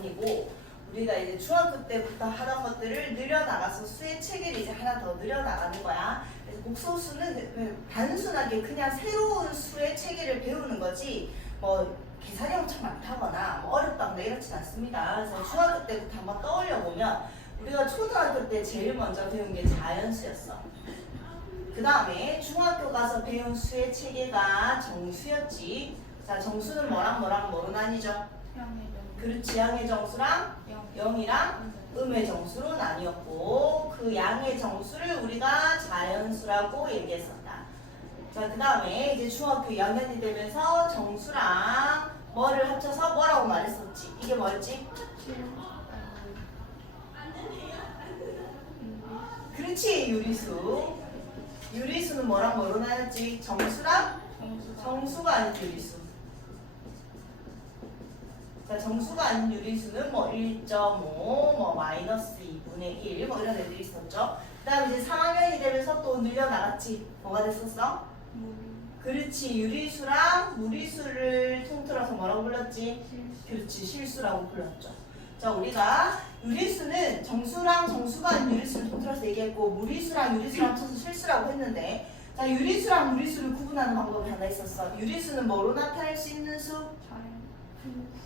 기본이고 우리가 이제 중학교 때부터 하던 것들을 늘려나가서 수의 체계를 이제 하나 더 늘려나가는 거야. 그래서 복소수는 단순하게 그냥 새로운 수의 체계를 배우는 거지 뭐 계산이 엄청 많다거나 뭐 어렵다거나 이렇진 않습니다. 그래서 중학교 때부터 한번 떠올려 보면 우리가 초등학교 때 제일 먼저 배운 게 자연수였어. 그 다음에 중학교 가서 배운 수의 체계가 정수였지. 자, 정수는 뭐로 나뉘죠? 그렇지, 양의 정수랑 영이랑 음의 정수로 나뉘었고 그 양의 정수를 우리가 자연수라고 얘기했었다. 자, 그 다음에 이제 중학교 2학년이 되면서 정수랑 뭐를 합쳐서 뭐라고 말했었지? 이게 뭐였지? 그렇지, 유리수. 유리수는 뭐로 나눴지? 정수랑? 정수가 아닌 유리수. 자, 정수가 아닌 유리수는 뭐 1.5, 뭐 마이너스 2분의 1, 뭐 이런 애들이 있었죠. 그 다음에 이제 3학년이 되면서 또 늘려나갔지. 뭐가 됐었어? 그렇지, 유리수랑 무리수를 통틀어서 뭐라고 불렀지? 그렇지, 실수라고 불렀죠. 자, 우리가 유리수는 정수랑 정수가 아닌 유리수를 통틀어서 얘기했고 무리수랑 유리수를 합쳐서 실수라고 했는데 자, 유리수랑 무리수를 구분하는 방법이 하나 있었어. 유리수는 뭐로 나타낼 수 있는 수?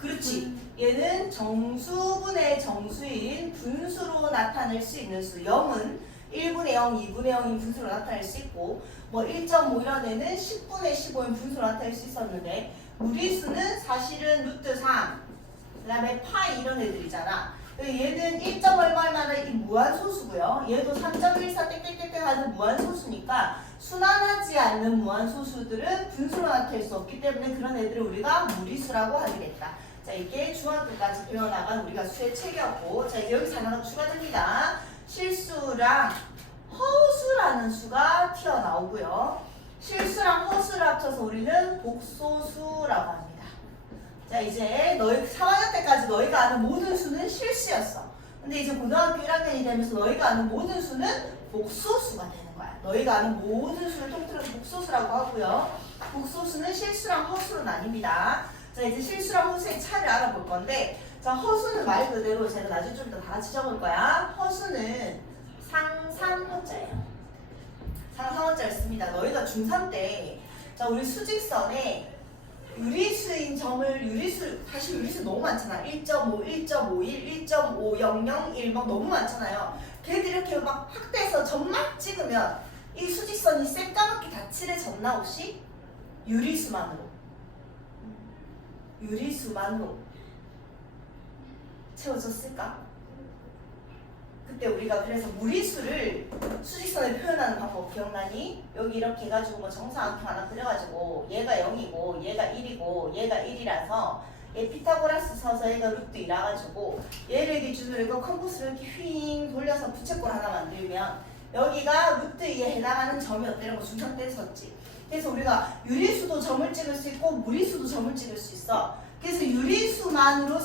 그렇지. 얘는 정수분의 정수인 분수로 나타낼 수 있는 수. 0은 1분의 0, 2분의 0인 분수로 나타낼 수 있고 뭐 1.5 이런 애는 10분의 15인 분수로 나타낼 수 있었는데 무리수는 사실은 루트 3, 그 다음에 파이 이런 애들이잖아. 얘는 1. 얼마나 무한소수고요. 얘도 3.14 땡땡땡땡 하는 무한소수니까 순환하지 않는 무한소수들은 분수로 나타낼 수 없기 때문에 그런 애들을 우리가 무리수라고 하게 됐다. 자, 이게 중학교까지 배워나간 우리가 수의 체계였고 자, 이제 여기서 하나가 추가됩니다. 실수랑 허수라는 수가 튀어나오고요. 실수랑 허수를 합쳐서 우리는 복소수라고 합니다. 자, 이제 너희 3학년 때까지 너희가 아는 모든 수는 실수였어. 근데 이제 고등학교 1학년이 되면서 너희가 아는 모든 수는 복소수가 되는 거야. 너희가 아는 모든 수를 통틀어서 복소수라고 하고요. 복소수는 실수랑 허수로 나뉩니다. 자, 이제 실수랑 허수의 차이를 알아볼 건데 자, 허수는 말 그대로 제가 나중에 좀 더 다 같이 적을 거야. 허수는 상상어자예요. 상상어자를 씁니다. 너희가 중3 때 자, 우리 수직선에 유리수인 점을 사실 유리수 너무 많잖아. 1.5, 1.51, 1.500, 1막 너무 많잖아요. 걔들 이렇게 막 확대해서 점만 찍으면 이 수직선이 새까맣게 다 칠해졌나 혹시? 유리수만으로 채워졌을까? 그때 우리가 그래서 무리수를 수직선에 표현하는 방법 기억나니? 여기 이렇게 해가지고 뭐 정사각형 하나 그려가지고 얘가 0이고 얘가 1이고 얘가 1이라서 얘 피타고라스 서서 얘가 루트 2라 가지고 얘를 기준으로 이거 컴퍼스를 이렇게 휙 돌려서 부채꼴 하나 만들면 여기가 루트 2에 해당하는 점이 어때라고 중상 때 썼지. 그래서 우리가 유리수도 점을 찍을 수 있고 무리수도 점을 찍을 수 있어. 그래서 유리수만으로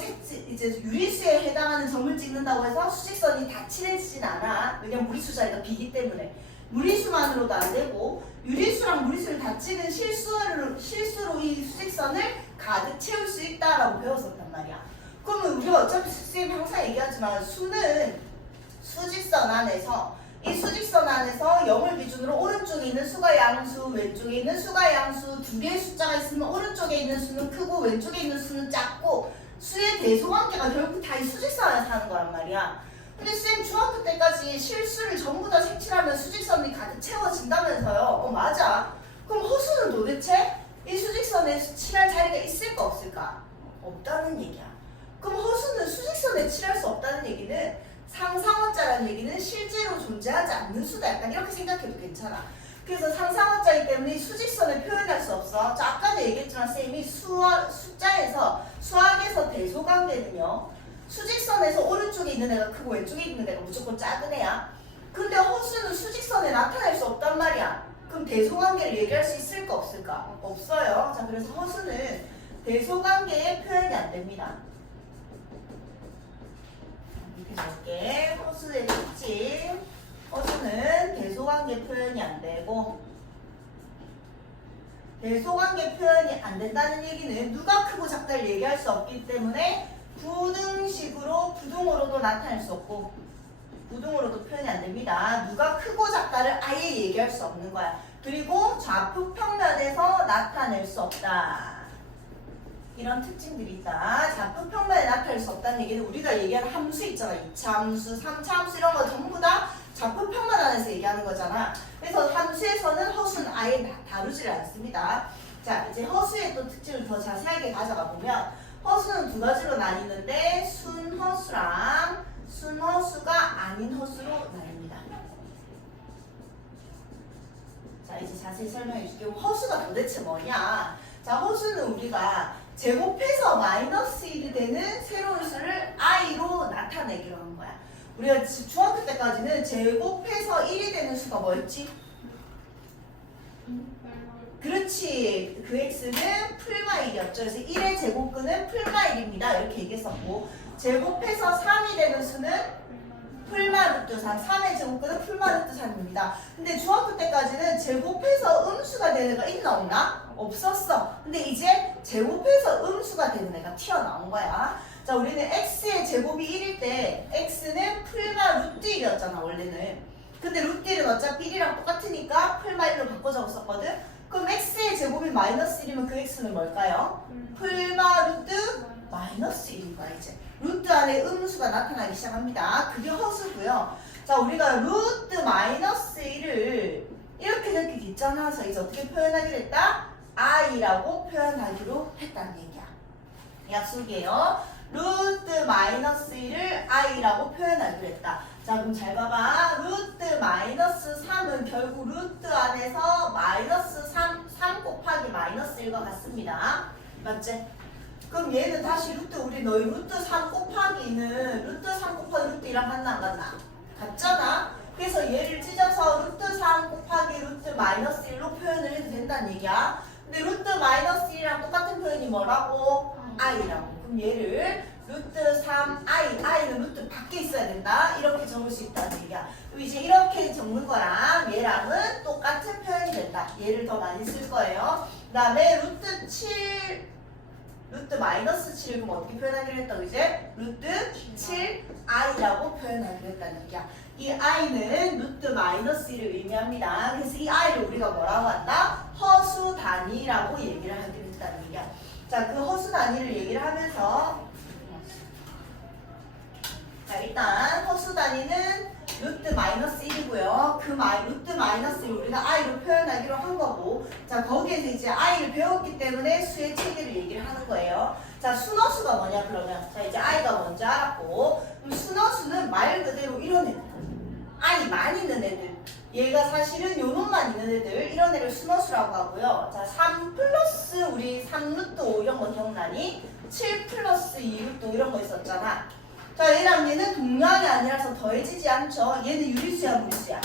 이제 유리수에 해당하는 점을 찍는다고 해서 수직선이 다 칠해지진 않아. 왜냐면 무리수 자리가 비기 때문에. 무리수만으로도 안 되고 유리수랑 무리수를 다 찍은 실수로 이 수직선을 가득 채울 수 있다라고 배웠었단 말이야. 그러면 우리가 어차피 선생님이 항상 얘기하지만 수는 수직선 안에서 이 수직선 안에서 0을 기준으로 오른쪽에 있는 수가 양수, 왼쪽에 있는 수가 양수, 두 개의 숫자가 있으면 오른쪽에 있는 수는 크고 왼쪽에 있는 수는 작고 수의 대소관계가 결국 다 이 수직선 안에서 하는 거란 말이야. 근데 쌤 중학교 때까지 실수를 전부 다 색칠하면 수직선이 가득 채워진다면서요. 맞아. 그럼 허수는 도대체 이 수직선에 칠할 자리가 있을까 없을까? 없다는 얘기야. 그럼 허수는 수직선에 칠할 수 없다는 얘기는 상상어자라는 얘기는 실제로 존재하지 않는 수다. 약간 이렇게 생각해도 괜찮아. 그래서 상상어자이기 때문에 수직선을 표현할 수 없어. 자, 아까도 얘기했지만 쌤이 숫자에서 수학에서 대소관계는요. 수직선에서 오른쪽에 있는 애가 크고 왼쪽에 있는 애가 무조건 작은 애야. 근데 허수는 수직선에 나타날 수 없단 말이야. 그럼 대소관계를 얘기할 수 있을까 없을까? 없어요. 자, 그래서 허수는 대소관계의 표현이 안 됩니다. 이렇게 허수의 특징. 허수는 대소관계 표현이 안 되고 대소관계 표현이 안 된다는 얘기는 누가 크고 작다를 얘기할 수 없기 때문에 부등식 부등으로 나타낼 수 없고 부등으로도 표현이 안 됩니다. 누가 크고 작다를 아예 얘기할 수 없는 거야. 그리고 좌표 평면에서 나타낼 수 없다. 이런 특징들이 있다. 좌표 평면에 나타낼 수 없다는 얘기는 우리가 얘기하는 함수 있잖아. 2차 함수, 3차 함수 이런 거 전부 다 좌표 평면 안에서 얘기하는 거잖아. 그래서 함수에서는 허수는 아예 다루지를 않습니다. 자, 이제 허수의 또 특징을 더 자세하게 가져가 보면 허수는 두 가지로 나뉘는데 순허수랑 순허수가 아닌 허수로 나뉩니다. 자, 이제 자세히 설명해 줄게요. 허수가 도대체 뭐냐? 자, 허수는 우리가 제곱해서 마이너스 1이 되는 새로운 수를 i로 나타내기로 한 거야. 우리가 중학교 때까지는 제곱해서 1이 되는 수가 뭐였지? 그렇지. 그 x는 풀마 1이었죠. 그래서 1의 제곱근은 풀마 1입니다. 이렇게 얘기했었고, 제곱해서 3이 되는 수는 풀마 루트 3. 3의 제곱근은 풀마 루트 3입니다. 근데 중학교 때까지는 제곱해서 음수가 되는 애가 있나 없나? 없었어. 근데 이제 제곱해서 음수가 되는 애가 튀어나온 거야. 자, 우리는 x의 제곱이 1일 때 x는 풀마 루트 1이었잖아 원래는. 근데 루트 1은 어차피 1이랑 똑같으니까 풀마 1로 바꿔 적었었거든. 그럼 x의 제곱이 마이너스 1이면 그 x는 뭘까요? 풀마 루트 마이너스 1인 거야 이제. 루트 안에 음수가 나타나기 시작합니다. 그게 허수고요. 자, 우리가 루트 마이너스 1을 이렇게 저렇게 뒷전화해서 이제 어떻게 표현하기로 했다? i라고 표현하기로 했다는 얘기야. 약속이에요. 루트 마이너스 1을 i라고 표현하기로 했다. 자, 그럼 잘 봐봐. 루트 마이너스 3은 결국 루트 안에서 마이너스 3 곱하기 마이너스 1과 같습니다. 맞지? 그럼 얘는 다시 루트, 우리 너희 루트 3 곱하기는 루트 3 곱하기 루트 1이랑 같나 안 같나? 같잖아? 그래서 얘를 찢어서 루트 3 곱하기 루트 마이너스 1로 표현을 해도 된다는 얘기야. 근데 루트 마이너스 1이랑 똑같은 표현이 뭐라고? i라고. 그럼 얘를 루트 3i, i는 루트 밖에 있어야 된다. 이렇게 적을 수 있다는 얘기야. 그럼 이제 이렇게 적는 거랑 얘랑은 똑같은 표현이 된다. 얘를 더 많이 쓸 거예요. 그 다음에 루트 7, 루트 마이너스 7을 그럼 어떻게 표현하기로 했다고 이제? 루트 7i라고 표현하기로 했다는 얘기야. 이 i는 루트 마이너스 1을 의미합니다. 그래서 이 i를 우리가 뭐라고 한다? 허수 단위라고 얘기를 하기로 했다는 얘기야. 자, 그 허수 단위를 얘기를 하면서 자, 일단 허수 단위는 루트 마이너스 1이고요. 그 루트 마이너스 1을 우리가 i로 표현하기로 한 거고, 자, 거기에서 이제 i를 배웠기 때문에 수의 체계를 얘기를 하는 거예요. 자, 순허수가 뭐냐 그러면, 자, 이제 i가 뭔지 알았고, 그럼 순허수는 말 그대로 이런 애들, i 많이 있는 애들, 얘가 사실은 요 놈만 있는 애들, 이런 애를 순허수라고 하고요. 자, 3 플러스 우리 3루트 5 이런 거 기억나니? 7 플러스 2루트 5 이런 거 있었잖아. 자, 얘랑 얘는 동량이 아니라서 더해지지 않죠. 얘는 유리수야, 무리수야?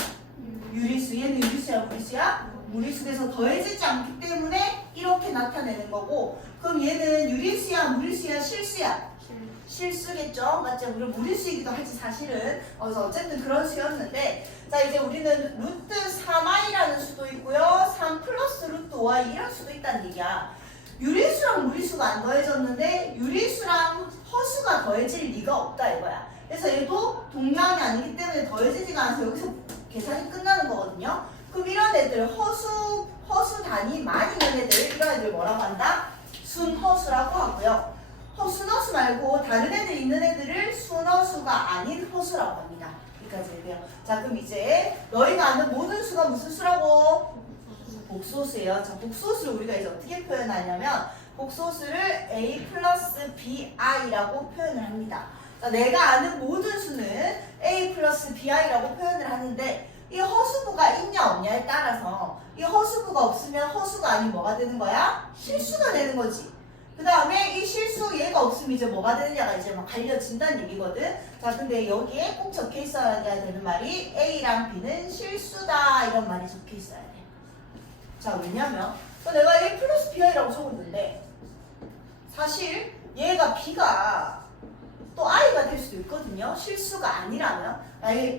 유리수. 얘는 유리수야, 무리수야? 무리수. 돼서 더해지지 않기 때문에 이렇게 나타내는 거고, 그럼 얘는 유리수야, 무리수야, 실수야? 실수겠죠? 맞죠? 우리 무리수이기도 하지 사실은. 그래서 어쨌든 그런 수였는데, 자, 이제 우리는 루트 3i라는 수도 있고요. 3 플러스 루트 5i 이런 수도 있다는 얘기야. 유리수랑 무리수가 안 더해졌는데 유리수랑 허수가 더해질 리가 없다 이거야. 그래서 얘도 동량이 아니기 때문에 더해지지가 않아서 여기서 계산이 끝나는 거거든요. 그럼 이런 애들 허수 단위 많이 있는 애들, 이런 애들 뭐라고 한다? 순허수라고 하고요. 순허수 말고 다른 애들 있는 애들을 순허수가 아닌 허수라고 합니다. 여기까지 해요. 자, 그럼 이제 너희가 아는 모든 수가 무슨 수라고? 복소수예요. 자, 복소수를 우리가 이제 어떻게 표현하냐면 복소수를 a 플러스 bi라고 표현을 합니다. 자, 내가 아는 모든 수는 a 플러스 bi라고 표현을 하는데 이 허수부가 있냐 없냐에 따라서 이 허수부가 없으면 허수가 아닌 뭐가 되는 거야? 실수가 되는 거지. 그 다음에 이 실수 얘가 없으면 이제 뭐가 되느냐가 이제 막 갈려진다는 얘기거든. 자, 근데 여기에 꼭 적혀 있어야 되는 말이 a랑 b는 실수다 이런 말이 적혀 있어야 돼. 자, 왜냐면 내가 a 플러스 bi라고 적었는데 사실 얘가 b가 또 i가 될 수도 있거든요. 실수가 아니라면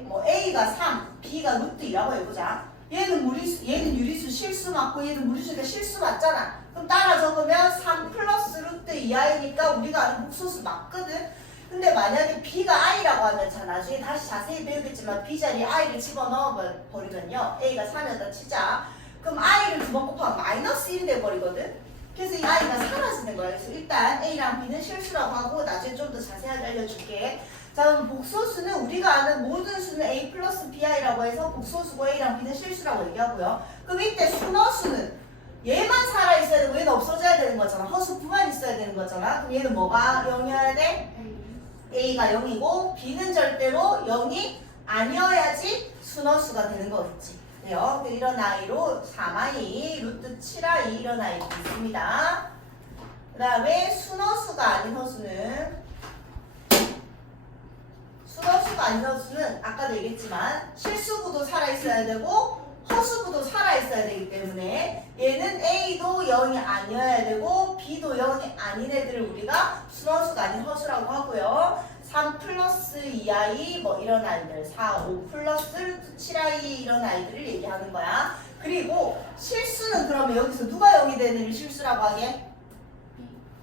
뭐 a가 3, b가 루트 2라고 해보자. 얘는 유리수 실수 맞고 얘는 무리수니까 실수 맞잖아. 그럼 따라 적으면 3 플러스 루트 2i니까 우리가 아는 복소수 맞거든. 근데 만약에 B가 I라고 하면 자 나중에 다시 자세히 배우겠지만 B 자리에 I를 집어넣어 버리면요. A가 3이었다 치자. 그럼 I를 두 번 곱하면 마이너스 1이 돼버리거든. 그래서 이 I가 사라지는 거야. 그래서 일단 A랑 B는 실수라고 하고 나중에 좀 더 자세하게 알려줄게. 자 그럼 복소수는 우리가 아는 모든 수는 A 플러스 BI라고 해서 복소수고 A랑 B는 실수라고 얘기하고요. 그럼 이때 순허수는 얘만 살아있어야 되고 얘는 없어져야 되는 거잖아. 허수부만 있어야 되는 거잖아. 그럼 얘는 뭐가 0이어야 돼? A가 0이고 B는 절대로 0이 아니어야지 순허수가 되는 거겠지. 그래요. 이런 아이로 3i, 루트 7i 이런 아이도 있습니다. 그 다음에 순허수가 아닌 허수는 아까도 얘기했지만 실수부도 살아있어야 되고 허수부도 살아있어야 되기 때문에 얘는 A도 0이 아니어야 되고 B도 0이 아닌 애들을 우리가 순허수가 아닌 허수라고 하고요. 3 플러스 2i 뭐 이런 아이들 4, 5 플러스 7i 이런 아이들을 얘기하는 거야. 그리고 실수는 그러면 여기서 누가 0이 되는 애를 실수라고 하게?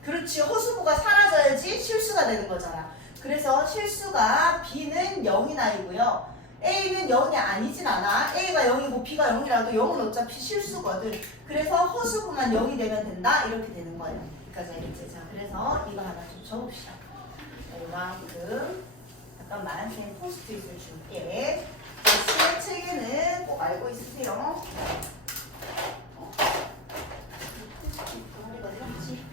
그렇지. 허수부가 사라져야지 실수가 되는 거잖아. 그래서 실수가 B는 0인 아이고요. A는 0이 아니진 않아. A가 0이고 B가 0이라도 0은 어차피 실수거든. 그래서 허수부만 0이 되면 된다. 이렇게 되는 거예요. 여기까지 알겠지? 자, 그래서 이거 하나 좀 적읍시다. 이만큼. 잠깐만, 선생님 포스트잇을 줄게. 시의 체계는 꼭 알고 있으세요. 머리가 어디 갔지?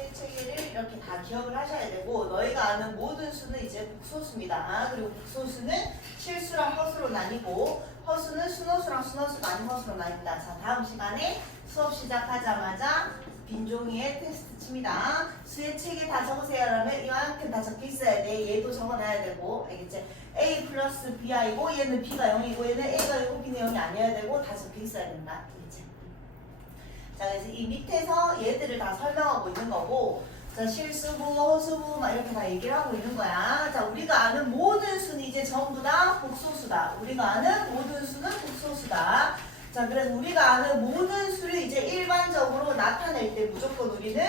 수의 체계를 이렇게 다 기억을 하셔야 되고 너희가 아는 모든 수는 이제 복소수입니다. 그리고 복소수는 실수랑 허수로 나뉘고 허수는 순허수랑 순허수 아닌 허수로 나뉜다. 자, 다음 시간에 수업 시작하자마자 빈 종이에 테스트 칩니다. 수의 체계 다 적으세요. 그러면 이만큼 다 적혀 있어야 돼. 얘도 적어놔야 되고 알겠지? A 플러스 B이고 얘는 B가 0이고 얘는 A가 0이고 B는 0이 아니어야 되고 다 적혀 있어야 된다. 알겠지? 자, 그래서 이 밑에서 얘들을 다 설명하고 있는 거고 자, 실수부, 허수부 막 이렇게 다 얘기를 하고 있는 거야. 자, 우리가 아는 모든 수는 이제 전부 다 복소수다. 우리가 아는 모든 수는 복소수다. 자, 그래서 우리가 아는 모든 수를 이제 일반적으로 나타낼 때 무조건 우리는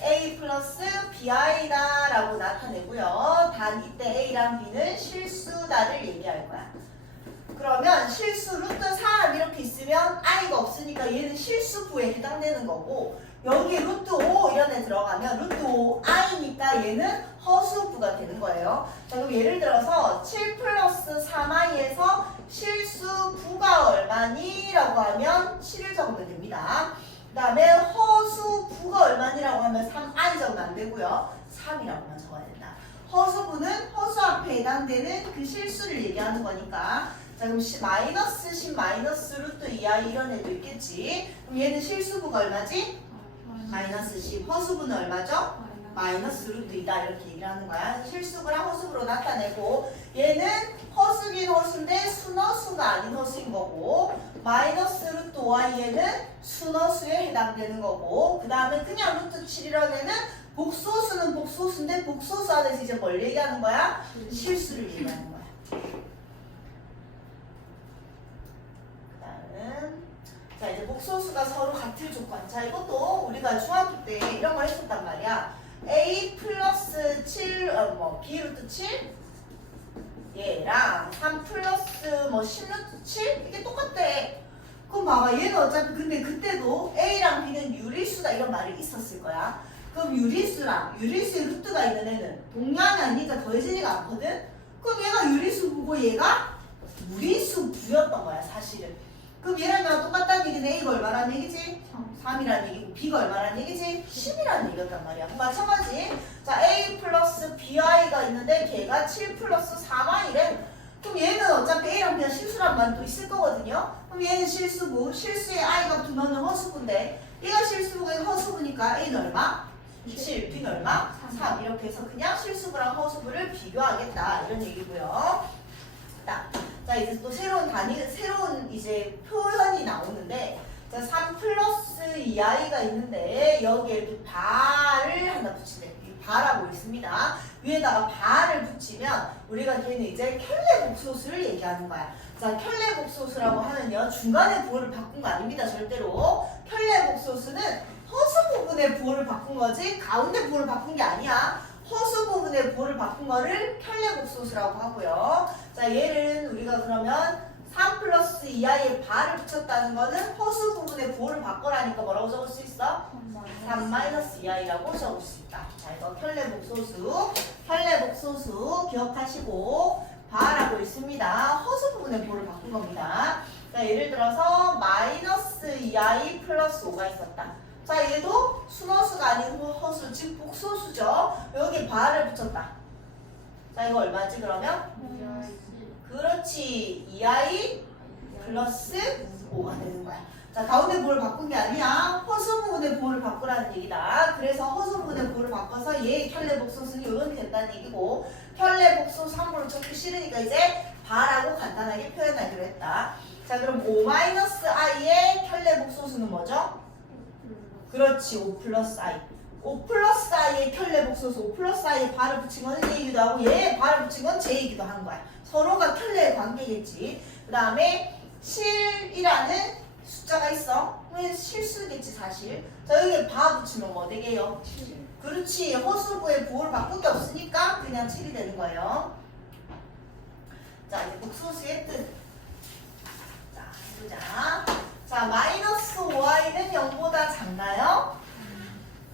A 플러스 BI다 라고 나타내고요. 단 이때 A랑 B는 실수다를 얘기할 거야. 그러면 실수 루트 3 이렇게 있으면 I가 없으니까 얘는 실수부에 해당되는 거고 여기 루트 5 이런 애 들어가면 루트 5 I니까 얘는 허수부가 되는 거예요. 자, 그럼 예를 들어서 7 플러스 3I에서 실수부가 얼마니? 라고 하면 7을 적으면 됩니다. 그 다음에 허수부가 얼마니라고 하면 3I 적으면 안 되고요. 3이라고만 적어야 된다. 허수부는 허수 앞에 해당되는 그 실수를 얘기하는 거니까 자, 그럼 마이너스 10 마이너스 루트 2I 이런 애도 있겠지. 그럼 얘는 실수부가 얼마지? 마이너스 10. 허수부는 얼마죠? 마이너스 루트 2다 이렇게 얘기를 하는 거야. 실수부랑 허수부로 나타내고 얘는 허수긴 허수인데 순허수가 아닌 허수인 거고 마이너스 루트 5i에는 순허수에 해당되는 거고 그 다음에 그냥 루트 7이라는 애는 복소수는 복소수인데 복소수 안에서 이제 뭘 얘기하는 거야? 실수를 얘기하는 거야. 그 다음 자, 이제 복소수가 서로 같을 조건. 자, 이것도 우리가 중학교 때 이런 거 했었단 말이야. A 플러스 7, B 루트 7 얘랑 3 플러스 10 루트 7 이게 똑같대. 그럼 봐봐, 얘는 어차피 근데 그때도 A랑 B는 유리수다 이런 말이 있었을 거야. 그럼 유리수의 루트가 있는 애는 동량이 아니니까 더해지지가 않거든. 그럼 얘가 유리수부고 얘가 무리수부였던 거야 사실은. 그럼 얘랑 얘랑 똑같다는 얘기는 A가 얼마라는 얘기지? 3이라는 얘기고 B가 얼마라는 얘기지? 10이라는 얘기였단 말이야. 마찬가지. 자, A 플러스 BI가 있는데 걔가 7 플러스 4y래. 그럼 얘는 어차피 A랑 B가 실수란 말도 있을 거거든요. 그럼 얘는 실수부, 실수의 I가 2면은 허수부인데 얘가 실수부가 허수부니까 A는 얼마? 7, B는 얼마? 3. 이렇게 해서 그냥 실수부랑 허수부를 비교하겠다 이런 얘기고요. 자, 이제 또 새로운 이제 표현이 나오는데 자, 3 플러스 2i가 있는데 여기에 이렇게 발을 하나 붙이네. 발하고 있습니다. 위에다가 발을 붙이면 우리가 걔는 이제 켤레복소수를 얘기하는 거야. 자, 켤레복소수라고 하면요 중간에 부호를 바꾼 거 아닙니다. 절대로. 켤레복소수는 허수 부분의 부호를 바꾼 거지 가운데 부호를 바꾼 게 아니야. 허수 부분의 부호를 바꾼 거를 켤레복소수라고 하고요. 자, 얘를 우리가 그러면 3 플러스 2i에 발을 붙였다는 거는 허수 부분의 부호를 바꿔라니까 뭐라고 적을 수 있어? 3 마이너스 2i라고 적을 수 있다. 자, 이거 켤레복소수 기억하시고 발하고 있습니다. 허수 부분의 부호를 바꾼 겁니다. 자, 예를 들어서 마이너스 2i 플러스 5가 있었다. 자, 얘도 순허수가 아닌 허수, 즉 복소수죠. 여기 발을 붙였다. 자, 이거 얼마지 그러면? 그렇지. 2i 플러스 5가 되는 거야. 자, 가운데 부호를 바꾼 게 아니야. 허수 부분의 부호를 바꾸라는 얘기다. 그래서 허수 부분의 부호를 바꿔서 얘 켤레복소수는 이렇게 된다는 얘기고 켤레복소수 함부로 적기 싫으니까 이제 발하고 간단하게 표현하기로 했다. 자, 그럼 5-i의 켤레복소수는 뭐죠? 그렇지. 5 플러스 i. 5 플러스 i의 켤레복소수 5 플러스 i에 발을 붙인 거는 얘이기도 하고 얘에 발을 붙인 건 쟤이기도 한 거야. 서로가 켤레의 관계겠지. 그 다음에 7이라는 숫자가 있어. 실수겠지 사실. 자, 여기에 바 붙이면 뭐 되게요? 7. 그렇지. 허수부의 부호를 바꾼 게 없으니까 그냥 7이 되는 거예요. 자, 이제 복소수의 뜻. 자, 해보자. 자, 마이너스 5i는 0보다 작나요?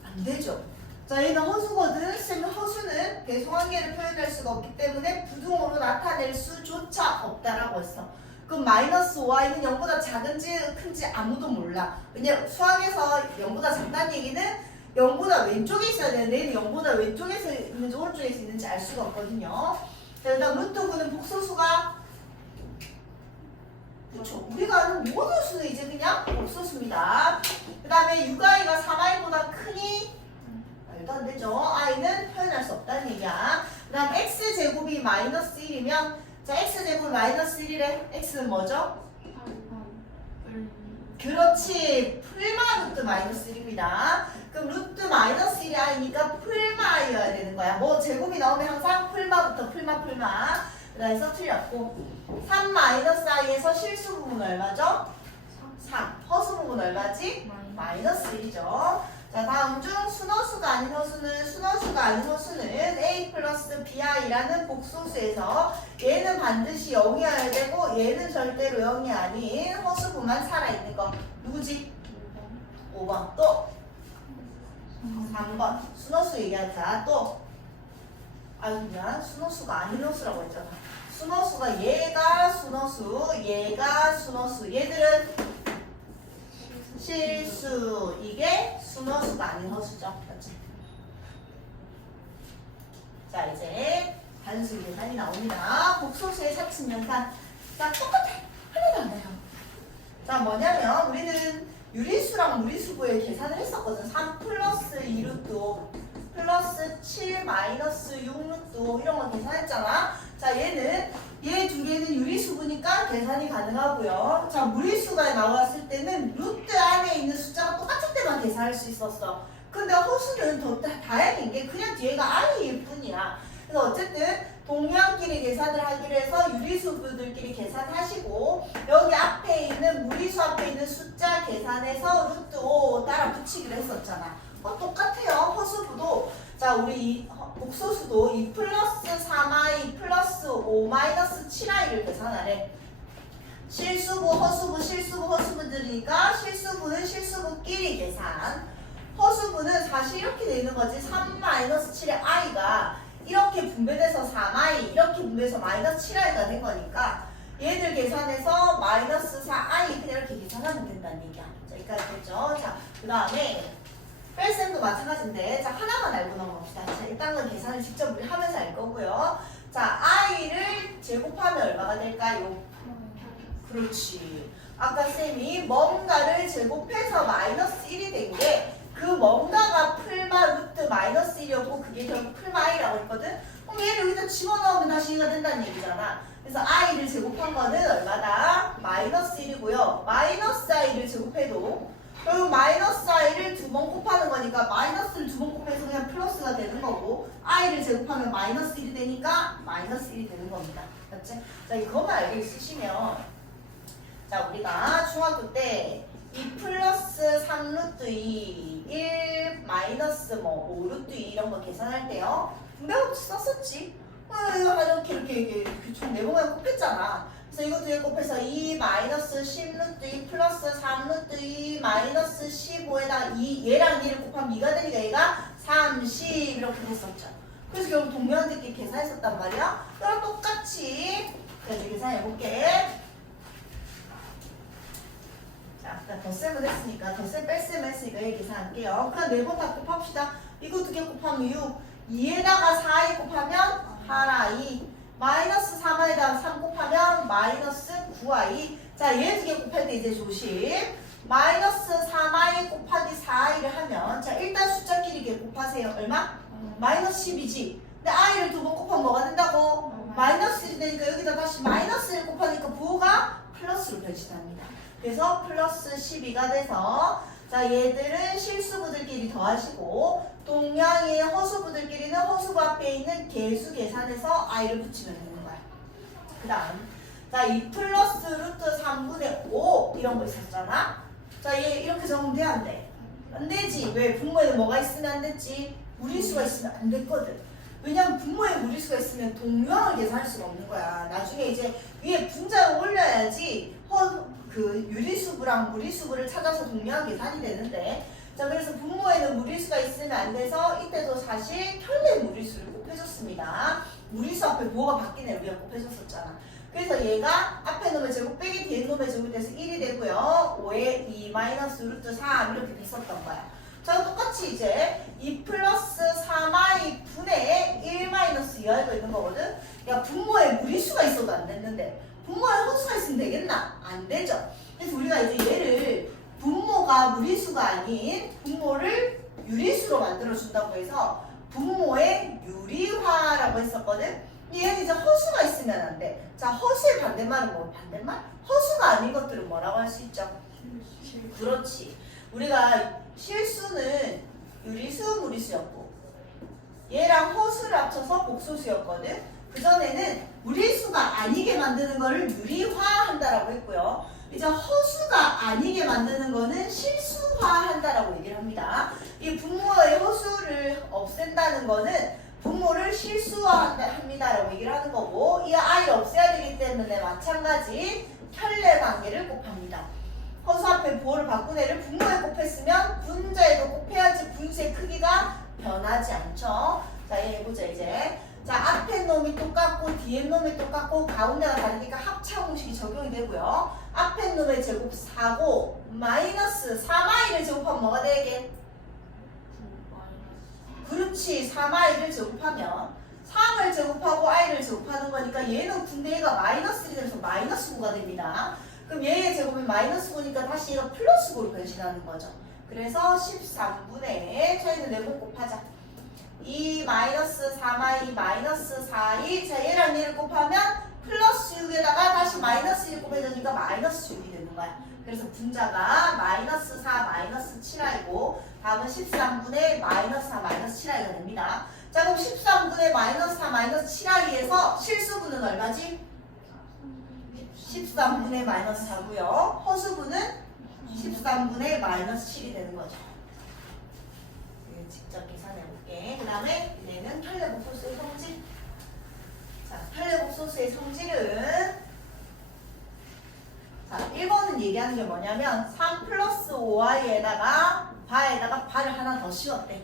안 되죠. 자, 얘는 허수거든. 쌤은 허수는 배수관계를 표현할 수가 없기 때문에 부등호로 나타낼 수조차 없다라고 했어. 그럼 마이너스 5i는 0보다 작은지 큰지 아무도 몰라. 왜냐면 수학에서 0보다 작다는 얘기는 0보다 왼쪽에 있어야 되는데 얘는 0보다 왼쪽에서 있는지 오른쪽에서 있는지 알 수가 없거든요. 자, 일단 루트 9는 복소수가 그렇죠. 우리가 아는 모든 수는 이제 그냥 복소수입니다. 그 다음에 6i가 3i보다 크니 말도 안 되죠. i는 표현할 수 없다는 얘기야. 그 다음 x제곱이 마이너스 1이면 자 x제곱이 마이너스 1이래. x는 뭐죠? 그렇지. 풀마 루트 마이너스 1입니다. 그럼 루트 마이너스 1이 i니까 풀마여야 되는 거야. 뭐 제곱이 나오면 항상 풀마부터 풀마. 그래서 틀렸고 3 마이너스 i에서 실수 부분 얼마죠? 3. 허수 부분 얼마지? 마이너스 1이죠. 자 다음 중 순허수가 아닌 허수는 a 플러스 bi라는 복소수에서 얘는 반드시 0이어야 되고 얘는 절대로 0이 아닌 허수부만 살아있는 거 누구지? 5번 또 3번 순허수 얘기하자. 또 그냥 순허수가 아닌 허수라고 했잖아. 순허수가 얘가 순허수 얘들은 실수. 이게 순허수가 아닌 허수죠. 맞지? 자 이제 단수 계산이 나옵니다. 복소수의 사칙 연산. 자 똑같아. 하나도 안 돼요. 자 뭐냐면 우리는 유리수랑 무리수부의 계산을 했었거든. 3 플러스 2루트 5 플러스 7 마이너스 6루트 5 이런 거 계산했잖아. 자 얘 두 개는 유리수부니까 계산이 가능하고요. 자 무리수가 나왔을 때는 루트 안에 있는 숫자가 똑같을 때만 계산할 수 있었어. 근데 허수는 더 다양한 게 그냥 뒤에가 i일 뿐이야. 그래서 어쨌든 동량끼리 계산을 하기로 해서 유리수부들끼리 계산하시고 여기 앞에 있는 무리수 앞에 있는 숫자 계산해서 루트 5 따라 붙이기로 했었잖아. 똑같아요. 허수부도 자 우리 이 복소수도 2 플러스 3i 플러스 5 마이너스 7i를 계산하래. 실수부 허수부 허수부들이니까 실수부는 실수부끼리 계산. 허수부는 사실 이렇게 되는 거지. 3 마이너스 7의 i가 이렇게 분배돼서 3i 이렇게 분배해서 마이너스 7i가 된 거니까 얘들 계산해서 마이너스 4i 그냥 이렇게 계산하면 된다는 얘기야. 자 여기까지 됐죠. 자 그 다음에 뺄셈도 마찬가지인데 자 하나만 알고 넘어갑시다. 자 일단은 계산을 직접 우리 하면서 알 거고요. 자 i를 제곱하면 얼마가 될까요? 그렇지. 아까 쌤이 뭔가를 제곱해서 마이너스 1이 된 게 그 뭔가가 풀마 루트 마이너스 1이었고 그게 결국 풀마 i라고 했거든. 그럼 얘를 여기다 집어넣으면 다시 2가 된다는 얘기잖아. 그래서 i를 제곱한 거는 얼마다? 마이너스 1이고요. 마이너스 i를 제곱해도 결국 마이너스 i를 2번 곱하는 거니까 마이너스를 2번 곱해서 그냥 플러스가 되는 거고 i를 제곱하면 마이너스 1이 되니까 마이너스 1이 되는 겁니다. 맞지? 자 이거만 알고 있으시면 자 우리가 중학교 때 2 플러스 3루트 2 1 마이너스 뭐 5루트 2 이런 거 계산할 때요 분배법도 썼었지. 이렇게 총 4번에 곱했잖아. 그래서 이거 뒤에 곱해서 2 마이너스 10루트 2 플러스 3루트 2 마이너스 15에다가 2 얘랑 2를 곱하면 2가 되니까 얘가 30 이렇게 했었죠. 그래서 결국 동명한들끼리 계산했었단 말이야. 그럼 똑같이 이제 계산해볼게. 자, 덧셈을 했으니까 덧셈 뺄셈을 했으니까 여기 계산할게요. 그럼 4번 다 곱합시다. 이거 2개 곱하면 6 2에다가 4i 곱하면 8i 마이너스 3i에다가 3 곱하면 마이너스 9i. 자, 얘 2개 곱할 때 이제 조심. 마이너스 3i 곱하기 4i를 하면 자 일단 숫자끼리 이렇게 곱하세요. 얼마? 마이너스 10이지. 근데 i를 2번 곱하면 뭐가 된다고? 마이너스 1이 되니까 여기다 다시 마이너스 1 곱하니까 부호가 플러스로 변신합니다. 그래서 플러스 12가 돼서 자 얘들은 실수부들끼리 더하시고 동량의 허수부들끼리는 허수부 앞에 있는 개수 계산해서 i를 붙이면 되는 거야. 그 다음 자 2 플러스 루트 3분의 5 이런 거 있었잖아. 자 얘 이렇게 적으면 돼 안 돼? 안 되지. 왜? 분모에는 뭐가 있으면 안 됐지? 무리수가 있으면 안 됐거든. 왜냐면 분모에 무리수가 있으면 동량을 계산할 수가 없는 거야. 나중에 이제 위에 분자를 올려야지 그 유리수부랑 무리수부를 찾아서 동량 계산이 되는데 자 그래서 분모에는 무리수가 있으면 안 돼서 이때도 사실 현대 무리수를 곱해줬습니다. 무리수 앞에 부호가 바뀌네 우리가 곱해줬었잖아. 그래서 얘가 앞에 놈의 제곱 빼기 뒤에 놈의 제곱이 돼서 1이 되고요. 5에 2 마이너스 루트 3 이렇게 됐었던 거야. 자 똑같이 이제 분모를 유리수로 만들어준다고 해서 분모의 유리화라고 했었거든. 얘는 이제 허수가 있으면 안 돼. 자, 허수의 반대말은 뭐? 반대말? 허수가 아닌 것들은 뭐라고 할 수 있죠? 그렇지. 우리가 실수는 유리수, 무리수였고 얘랑 허수를 합쳐서 복소수였거든. 그전에는 무리수가 아니게 만드는 거를 유리화한다라고 했고요. 이제 허수가 아니게 만드는 거는 실수화한다라고 얘기를 합니다. 이 분모의 허수를 없앤다는 거는 분모를 실수화합니다라고 얘기를 하는 거고, 이 i를 없애야 되기 때문에 마찬가지 켤레 관계를 곱합니다. 허수 앞에 부호를 바꾼 애를 분모에 곱했으면 분자에도 곱해야지 분수의 크기가 변하지 않죠. 자, 얘 해보자 이제. 자, 앞에 놈이 똑같고 뒤에 놈이 똑같고 가운데가 다르니까 합차 공식이 적용이 되고요. 앞에 놈의 제곱 4고 마이너스 4마이를 제곱하면 뭐가 되게? 그렇지. 4마이를 제곱하면 3을 제곱하고 i를 제곱하는 거니까 얘는 근데 얘가 마이너스 1이 되면서 마이너스 9가 됩니다. 그럼 얘의 제곱이 마이너스 9니까 다시 얘가 플러스 9로 변신하는 거죠. 그래서 13분의 저희는 내곱 곱하자. 2 마이너스 4마이 마이너스 4이 자 얘랑 얘를 곱하면 플러스 6에다가 다시 마이너스 1 곱해주니까 마이너스 6이 되는 거야. 그래서 분자가 마이너스 4 마이너스 7i고 답은 13분의 마이너스 4 마이너스 7i가 됩니다. 자 그럼 13분의 마이너스 4 마이너스 7i에서 실수분은 얼마지? 13분의 마이너스 4고요. 허수분은 13분의 마이너스 7이 되는 거죠. 직접 계산해볼게. 그 다음에 얘는 켤레곱소수의 성질. 자, 켤레곱소수의 성질은 자, 1번은 얘기하는 게 뭐냐면 3 플러스 5i에다가 바에다가 바를 하나 더 씌웠대.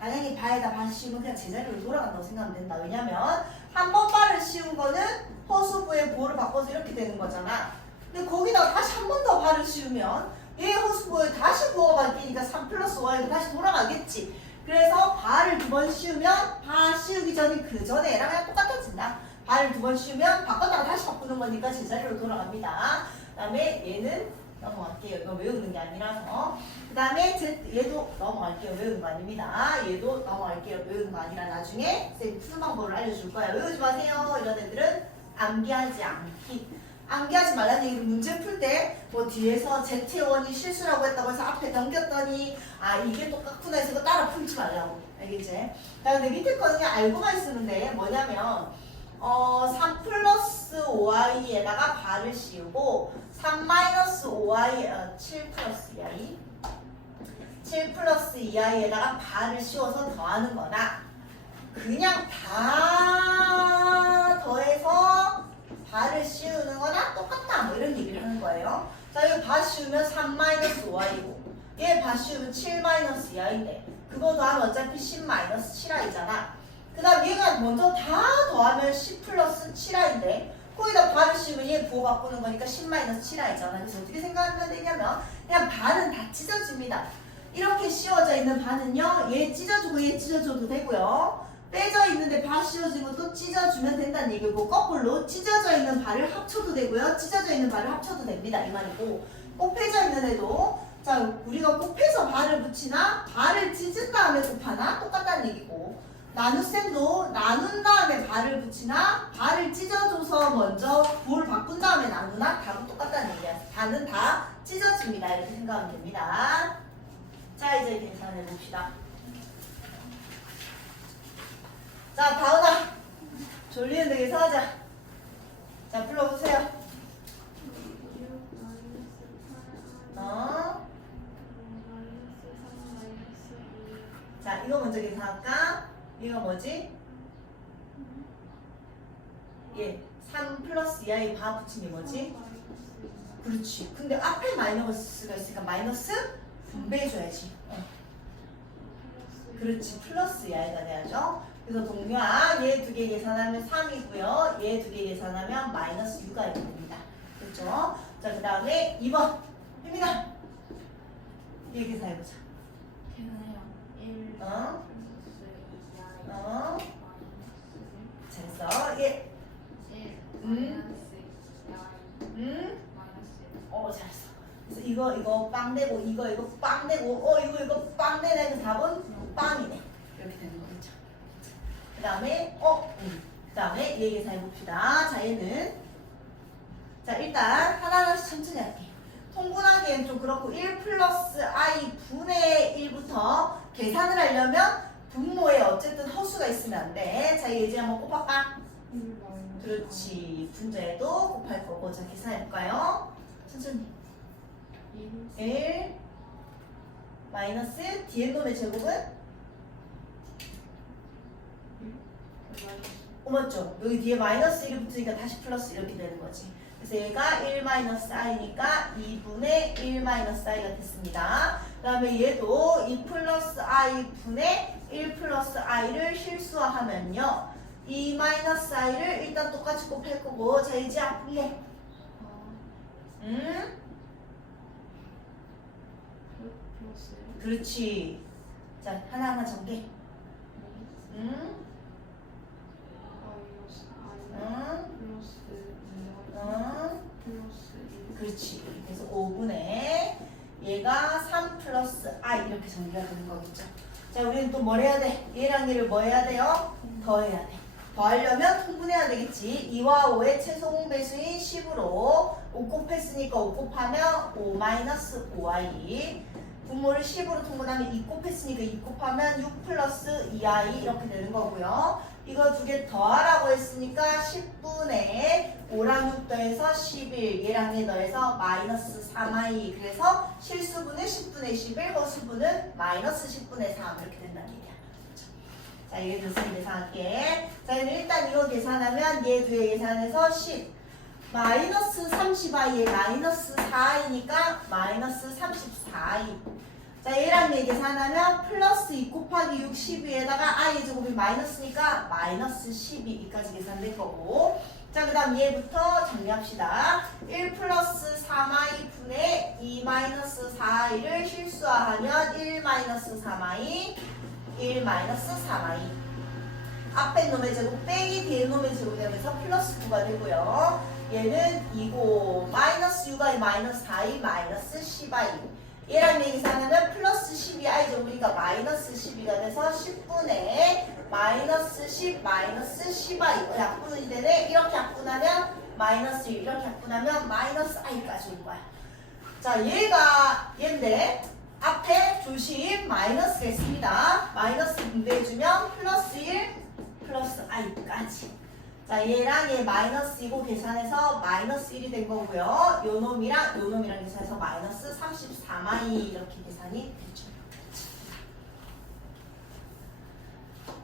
당연히 바에다 바 씌우면 그냥 제자리로 돌아간다고 생각하면 된다. 왜냐면 한 번 바를 씌운 거는 허수부의 부호를 바꿔서 이렇게 되는 거잖아. 근데 거기다가 다시 한 번 더 바를 씌우면 얘 허수부에 다시 부호가 바뀌니까 3 플러스 5i로 다시 돌아가겠지. 그래서 바를 두 번 씌우면 바 씌우기 전에 그 전에 얘랑 그냥 똑같아진다. 바를 두 번 씌우면 바꿨다가 다시 바꾸는 거니까 제자리로 돌아갑니다. 그 다음에 얘는 넘어갈게요. 이거 외우는 게 아니라서. 그 다음에 얘도 넘어갈게요. 외우는 거 아닙니다. 얘도 넘어갈게요. 외우는 거 아니라 나중에 선생님이 푸는 방법을 알려줄 거야. 외우지 마세요. 이런 애들은 암기하지 않기. 암기하지 말라는 얘기는 문제 풀 때 뭐 뒤에서 Z1이 실수라고 했다고 해서 앞에 넘겼더니 아 이게 똑같구나 해서 이거 따라 풀지 말라고. 알겠지? 자 근데 밑에 거는 그냥 알고만 있으면 돼. 뭐냐면 3 플러스 5i에다가 바를 씌우고 3 마이너스 5i 7 플러스 2i 7 플러스 2i에다가 바를 씌워서 더하는 거나 그냥 다 더해서 바를 씌우는 거나 똑같다 뭐 이런 얘기를 하는 거예요. 자 여기 바 씌우면 3 마이너스 5i고 얘 바 씌우면 7 마이너스 2i인데 그거 더하면 어차피 10 마이너스 7i잖아. 그 다음 얘가 먼저 다 더하면 10 플러스 7i인데 거기다 바를 씌우면 얘 부호 바꾸는 거니까 10 마이너스 7i잖아. 그래서 어떻게 생각하면 되냐면 그냥 바는 다 찢어집니다. 이렇게 씌워져 있는 바는요 얘 찢어주고 얘 찢어줘도 되고요. 빼져 있는데 바 씌워진 것도 찢어주면 된다는 얘기고 거꾸로 찢어져 있는 바를 합쳐도 되고요. 찢어져 있는 바를 합쳐도 됩니다. 이 말이고 곱해져 있는 애도 자 우리가 곱해서 바를 붙이나 바를 찢은 다음에 곱하나 똑같다는 얘기고 나눗셈도 나눈 다음에 바를 붙이나 바를 찢어줘서 먼저 부호를 바꾼 다음에 나누나 답은 똑같다는 얘기야. 바는 다 찢어집니다. 이렇게 생각하면 됩니다. 자 이제 계산해 봅시다. 자 다은아 졸리는데 계산하자. 자 불러보세요. 자 이거 먼저 계산할까? 이거 뭐지? 예, 3 플러스 2i 바 붙인 게 뭐지? 그렇지. 근데 앞에 마이너스가 있으니까 마이너스 분배해줘야지. 그렇지. 플러스 2i가 돼야죠. 그래서 동료아 얘 두 개 계산하면 3이고요. 얘 두 개 계산하면 마이너스 6i 됩니다. 그렇죠? 자 그 다음에 2번 혜민아 얘 계산해보자. 계산해요. 1 잘했어. 예. 1 마이너스 2i 마이너스 잘했어. 그래서 이거 빵 되고 이거 빵 되고 이거 빵 되고 다음에 그 다음에 얘 계산해봅시다. 자 얘는 자 일단 하나하나씩 천천히 할게. 통분하기엔 좀 그렇고 1 플러스 i 분의 1부터 계산을 하려면 분모에 어쨌든 허수가 있으면 안 돼. 자 얘 이제 한번 곱할까? 그렇지. 분자에도 곱할 거고. 자 계산해볼까요? 천천히. 1 마이너스 뒤에 놈의 제곱은? 맞죠? 여기 뒤에 마이너스 1이 붙으니까 다시 플러스 이렇게 되는 거지. 그래서 얘가 1 마이너스 i니까 2분의 1 마이너스 i가 됐습니다. 그 다음에 얘도 2 플러스 i 분의 1 플러스 i를 실수화하면요 2 마이너스 i를 일단 똑같이 곱할 거고. 자 이제 분모 그렇지. 자 하나하나 전개. 그렇지. 그래서 5분의 얘가 3 플러스 i 이렇게 정리가 되는 거겠죠. 자 우리는 또 뭘 해야 돼? 얘랑 얘를 뭐 해야 돼요? 더해야 돼. 더하려면 통분해야 되겠지. 2와 5의 최소 공배수인 10으로 5 곱했으니까 5 곱하면 5 마이너스 5i. 분모를 10으로 통분하면 2 곱했으니까 2 곱하면 6 플러스 2i 이렇게 되는 거고요. 이거 두 개 더하라고 했으니까 10분의 5랑 6 더해서 11 얘랑 얘 더해서 마이너스 3i. 그래서 실수분은 10분의 11 허수분은 마이너스 10분의 3 이렇게 된다는 얘기야. 자 이게 무슨 계산할게. 자 얘는 일단 이거 계산하면 얘 두 개 계산해서 10 마이너스 30i에 마이너스 4i니까 마이너스 34i. 자 얘랑 얘 계산하면 플러스 2 곱하기 6 12에다가 i의 제곱이 마이너스니까 마이너스 12까지 계산될 거고. 자 그 다음 얘부터 정리합시다. 1 플러스 3i 분의 2 마이너스 4i를 실수화하면 1 마이너스 3i 1 마이너스 3i. 앞에 놈의 제곱 빼기 뒤에 놈의 제곱 되면서 플러스 9가 되고요. 얘는 2고 마이너스 6i 마이너스 4i 마이너스 10i. 얘랑 얘 계산하면 플러스 12i 제곱이니까 마이너스 12가 돼서 10분의 마이너스 10 마이너스 10i. 약분이 되네. 이렇게 약분하면 마이너스 1 이렇게 약분하면 마이너스 i까지 올 거야. 자 얘가 얘인데 앞에 조심 마이너스가 있습니다. 마이너스 분배해주면 플러스 1 플러스 i까지. 자 얘랑 얘 마이너스 2고 계산해서 마이너스 1이 된 거고요. 요 놈이랑 계산해서 마이너스 34i 이렇게 계산이 되죠.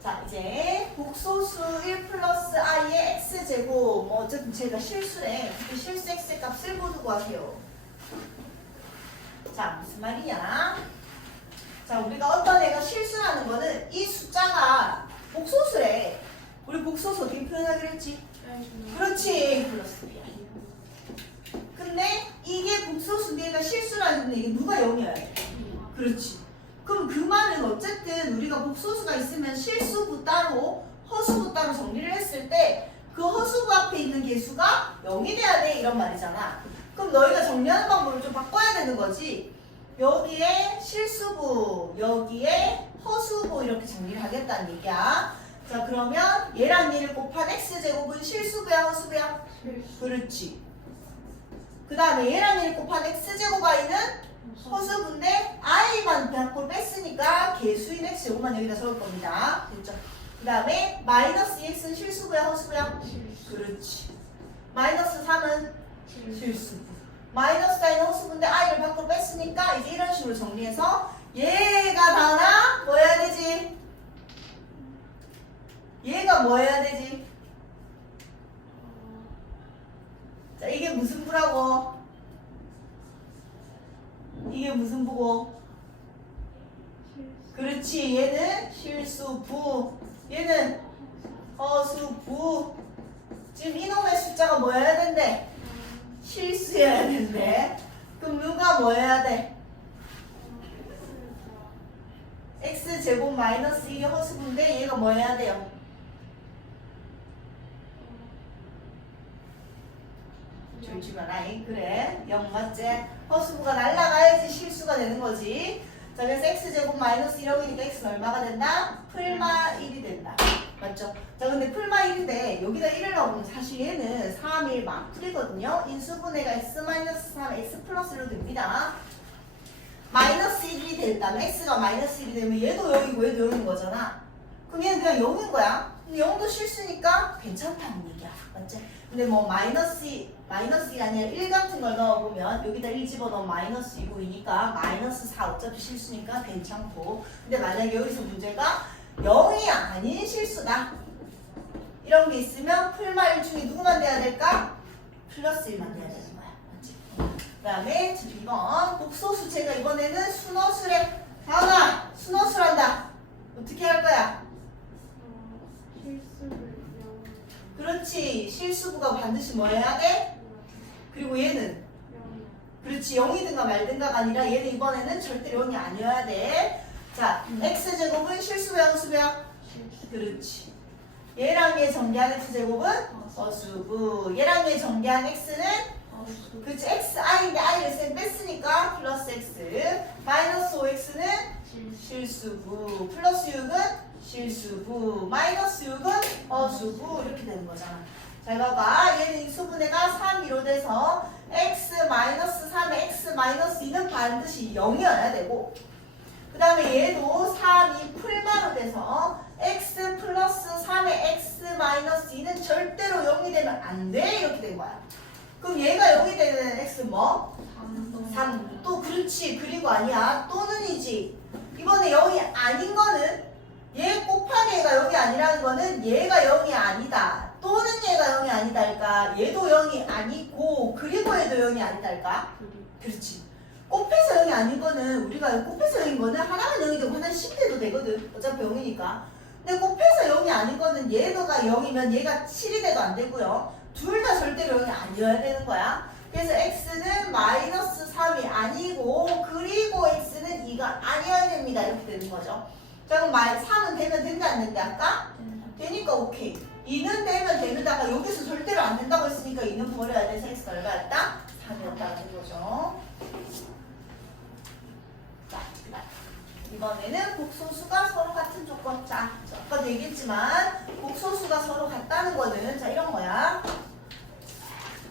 자 이제 복소수 1 플러스 i의 x제곱. 뭐 어쨌든 제가 실수래. 그 실수 x 값을 모두 구하세요. 자 무슨 말이냐. 자 우리가 어떤 애가 실수라는 거는 이 숫자가 복소수래. 우리 복소수 어떻게 표현하기로 했지? 그렇지. 플러스 b야. 근데 이게 복소수인데 얘가 실수라는 얘기 누가 0이어야 돼? 그렇지. 그럼 그 말은 어쨌든 우리가 복소수가 있으면 실수부 따로 허수부 따로 정리를 했을 때 그 허수부 앞에 있는 개수가 0이 돼야 돼 이런 말이잖아. 그럼 너희가 정리하는 방법을 좀 바꿔야 되는 거지. 여기에 실수부, 여기에 허수부 이렇게 정리를 하겠다는 얘기야. 자 그러면 얘랑 얘를 곱한 x제곱은 실수부야 허수부야? 그렇지. 그 다음에 얘랑 얘를 곱한 x제곱 i는 허수부인데 i만 밖으로 뺐으니까 개수인 x제곱만 여기다 적을 겁니다. 됐죠? 그 다음에 마이너스 2x는 실수부야 허수부야? 그렇지. 마이너스 3은 실수부. 마이너스 4는 허수부인데 i를 밖으로 뺐으니까 이제 이런 식으로 정리해서 얘가 다나 뭐 해야 되지? 얘가 뭐 해야 되지? 자 이게 무슨 부라고? 이게 무슨 부고? 그렇지. 얘는 실수부. 얘는 허수부. 지금 이놈의 숫자가 뭐 해야 된대? 실수해야 된대. 그럼 누가 뭐 해야 돼? x제곱 마이너스 1이 허수부인데 얘가 뭐 해야 돼요? 졸지 마라. 그래 0 맞지? 허수부가 날라가야지 실수가 되는 거지. 자 자, 그래서 x제곱 마이너스 1억이니까 x는 얼마가 된다? 풀마 1이 된다. 맞죠? 자, 근데 풀마 1인데 여기다 1을 넣으면 사실 얘는 3, 1 막풀이거든요. 인수분해가 x-3, x 플러스 1로 됩니다. 마이너스 1이 된다면 x가 마이너스 1이 되면 얘도 0이고 얘도 0인 거잖아. 그럼 얘는 그냥 0인 거야. 근데 0도 실수니까 괜찮다는 얘기야. 맞지? 근데 뭐 마이너스가 아니라 1 같은 걸 넣어보면 여기다 1 집어넣으면 마이너스 2고이니까 마이너스 4 어차피 실수니까 괜찮고. 근데 만약에 여기서 문제가 0이 아닌 실수다. 이런 게 있으면 풀마 1 중에 누구만 돼야 될까? 플러스 1만 돼야 되는 거야. 맞지? 그 다음에 2번 복소수체가 이번에는 순어수래. 다은아 순어수란다. 어떻게 할 거야? 그렇지. 실수부가 반드시 뭐 해야 돼? 그리고 얘는 그렇지. 0이든가 말든가가 아니라 얘는 이번에는 절대로 0이 아니어야 돼. 자, x제곱은 실수야 양수야? 그렇지. 얘랑 얘 정리한 x제곱은 어수부. 얘랑 얘 정리한 x는 그렇지. xi인데 i를 쌤 뺐으니까 플러스 x. 마이너스 5x는 실수부. 플러스 6은 실수부. 마이너스 6은 어수부. 이렇게 되는 거잖아. 잘 봐봐. 얘는 수분해가 3, 2로 돼서 x 마이너스 3에 x 마이너스 2는 반드시 0이어야 되고, 그 다음에 얘도 3, 2 풀마로 돼서 x 플러스 3에 x 마이너스 2는 절대로 0이 되면 안 돼. 이렇게 된 거야. 그럼 얘가 0이 되는 x 뭐? 3. 또 그렇지. 그리고 아니야. 또는이지. 이번에 0이 아닌 거는 얘 곱하기 얘가 0이 아니라는 거는 얘가 0이 아니다. 또는 얘가 0이 아니달까? 얘도 0이 아니고 그리고 얘도 0이 아니달까? 그렇지. 곱해서 0이 아닌 거는 우리가 곱해서 0인 거는 하나는 0이 되고 하나는 10이 돼도 되거든. 어차피 0이니까. 근데 곱해서 0이 아닌 거는 얘가 0이면 얘가 7이 돼도 안 되고요. 둘 다 절대로 0이 아니어야 되는 거야. 그래서 x는 마이너스 3이 아니고 그리고 x는 2가 아니어야 됩니다. 이렇게 되는 거죠. 자, 그럼 3은 되면 된다 안 된다 할까? 되니까 오케이. 2는 되면 되는데 아까 여기서 절대로 안 된다고 했으니까 2는 버려야 돼서 x가 얼마였다? 3이었다는 거죠. 자, 이번에는 복소수가 서로 같은 조건. 자, 아까도 얘기했지만 복소수가 서로 같다는 거는 자 이런 거야.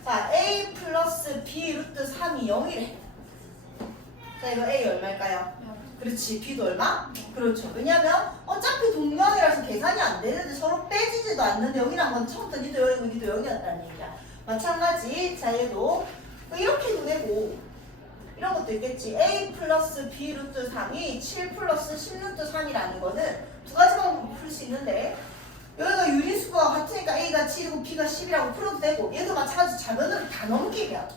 자, a 플러스 b 루트 3이 0이래. 자, 이거 a 얼마일까요? 그렇지. b도 얼마? 그렇죠. 왜냐면 어차피 동명이라서 계산이 안 되는데 서로 빼지지도 않는데 0이란 건 처음부터 니도 0이고 니도 0이었다는 얘기야. 마찬가지. 자, 얘도 이렇게도 되고 이런 것도 있겠지. a 플러스 b 루트 3이 7 플러스 10 루트 3이라는 거는 두 가지 방법으로 풀 수 있는데 여기가 유리수가 같으니까 a가 7이고 b가 10이라고 풀어도 되고 얘도 마찬가지 자면으로 다 넘기면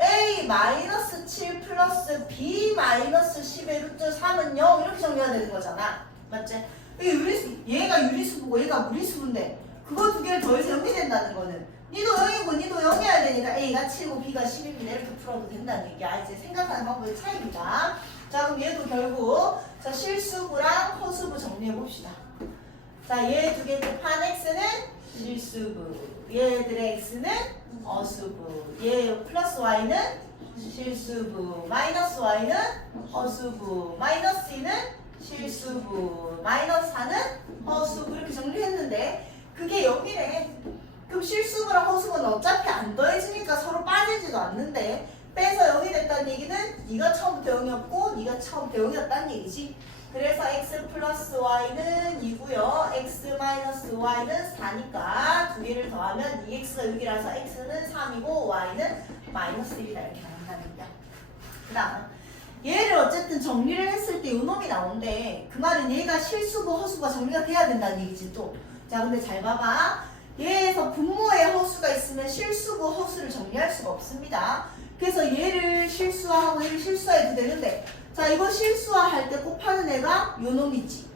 a 마이너스 7 플러스 b 마이너스 10의 루트 3은 0 이렇게 정리가 되는 거잖아. 맞지? 이게 유리수, 얘가 유리수보고 얘가 무리수인데 그거 두 개를 더해서 0이 된다는 거는 니도 0이고 니도 0이어야 되니까 a가 7이고 b가 10입니다. 이렇게 풀어도 된다는 얘기야. 이제 생각하는 방법의 차이입니다. 자, 그럼 얘도 결국 자 실수부랑 허수부 정리해 봅시다. 자, 얘 두 개 곱한 x는 실수부, 얘들의 x는 어수부, 얘 플러스 y는 실수부, 마이너스 y는 어수부, 마이너스 2는 실수부, 마이너스 4는 허수부 이렇게 정리했는데 그게 0이래. 그럼 실수부랑 허수부는 어차피 안 더해지니까 서로 빠지지도 않는데 빼서 0이 됐다는 얘기는 네가 처음부터 0이었고 네가 처음부터 0이었다는 얘기지. 그래서 x 플러스 y는 2고요. x 마이너스 y는 4니까 두 개를 더하면 2x가 6이라서 x는 3이고 y는 마이너스 1이다 이렇게 나온다는 얘기야. 그 다음 얘를 어쨌든 정리를 했을 때 요 놈이 나온대. 그 말은 얘가 실수부 허수부가 정리가 돼야 된다는 얘기지 또. 자, 근데 잘 봐봐. 얘에서 분모에 허수가 있으면 실수부 허수를 정리할 수가 없습니다. 그래서 얘를 실수화하고 얘를 실수화해도 되는데 자, 이거 실수화할 때 곱하는 애가 요 놈이지.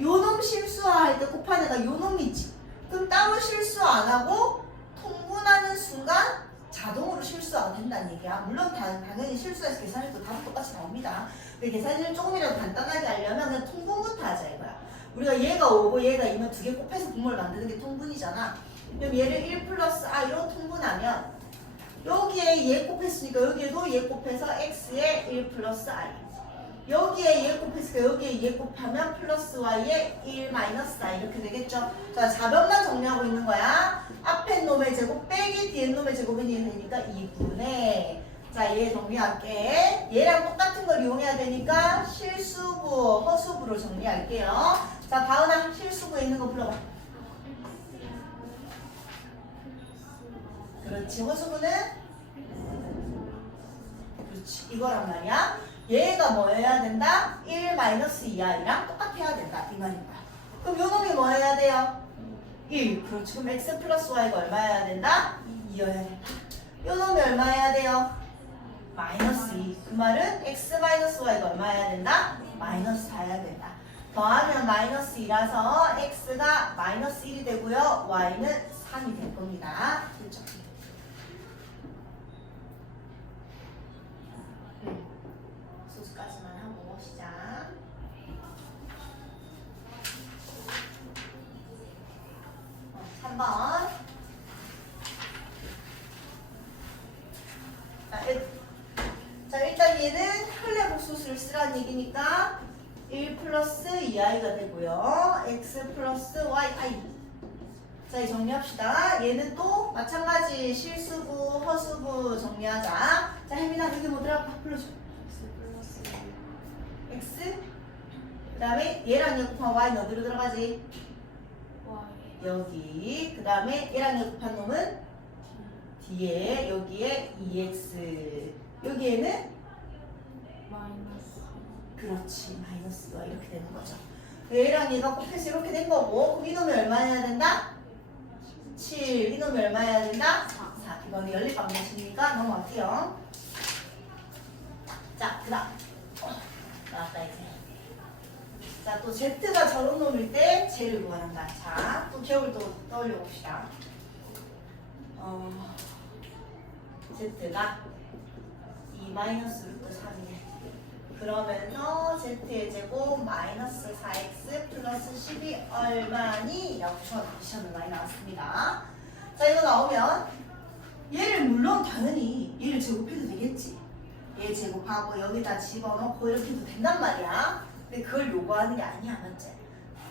요 놈 실수화할 때 곱하는 애가 요 놈이지. 그럼 따로 실수화 안 하고 통분하는 순간 자동으로 실수화가 된다는 얘기야. 물론 당연히 실수해서 계산해도 다 똑같이 나옵니다. 근데 계산을 조금이라도 간단하게 하려면 그냥 통분부터 하자 이거야. 우리가 얘가 5고 얘가 2면 두 개 곱해서 분모를 만드는 게 통분이잖아. 그럼 얘를 1 플러스 i로 통분하면 여기에 얘 곱했으니까 여기에도 얘 곱해서 x에 1 플러스 i. 여기에 2에 곱했으니까 여기에 2에 곱하면 플러스 y에 1 마이너스 i 이렇게 되겠죠. 자, 좌변만 정리하고 있는 거야. 앞에 놈의 제곱 빼기 뒤에 놈의 제곱이 되니까 2분의. 자, 얘 정리할게. 얘랑 똑같은 걸 이용해야 되니까 실수부, 허수부로 정리할게요. 자, 다은아 실수부에 있는 거 불러봐. 그렇지. 허수부는? 그렇지. 이거란 말이야. 얘가 뭐 해야 된다? 1 마이너스 2i랑 똑같아야 된다. 이 말인 거야. 그럼 요 놈이 뭐 해야 돼요? 1. 그렇지. 그럼 x 플러스 y가 얼마여야 된다? 2여야 된다. 요 놈이 얼마여야 돼요? 마이너스 2. 그 말은 x 마이너스 y가 얼마여야 된다? 마이너스 4여야 된다. 더하면 마이너스 2라서 x가 마이너스 1이 되고요. y는 3이 될 겁니다. 그렇죠? 소수까지만 하고 시작. 어, 3번. 자, 일단 얘는 흘레복수수를 쓰라는 얘기니까 1 플러스 2i가 되고요. x 플러스 yi. 자, 이 정리합시다. 얘는 또 마찬가지 실수부, 허수부 정리하자. 자, 혜민아, 여기 뭐 들어가? 불러줘. x. 그 다음에 얘랑 얘 곱한 y는 어디로 들어가지? 여기. 그 다음에 얘랑 얘 곱한 놈은 뒤에, 여기에 2x. 여기에는 마이너스. 그렇지. 마이너스가 이렇게 되는 거죠. 얘랑 얘가 곱해서 이렇게 된 거고, 그럼 이놈이 얼마여야 된다? 7. 이놈이 얼마여야 된다? 4. 이거는 연립 방정식이니까 넘어갈게요. 자, 그 다음. 나왔다, 이제. 자, 또 Z가 저런 놈일 때 Z를 구한다. 자, 또 기억을 또 떠올려 봅시다. Z가 2 마이너스 루트 3이네. 그러면서 Z의 제곱 마이너스 4x 플러스 10이 얼마니? 라고 시험에 많이 나왔습니다. 자, 이거 나오면 얘를 물론 당연히 얘를 제곱해도 되겠지. 얘 제곱하고 여기다 집어넣고 이렇게 해도 된단 말이야. 근데 그걸 요구하는 게 아니야, 맞지?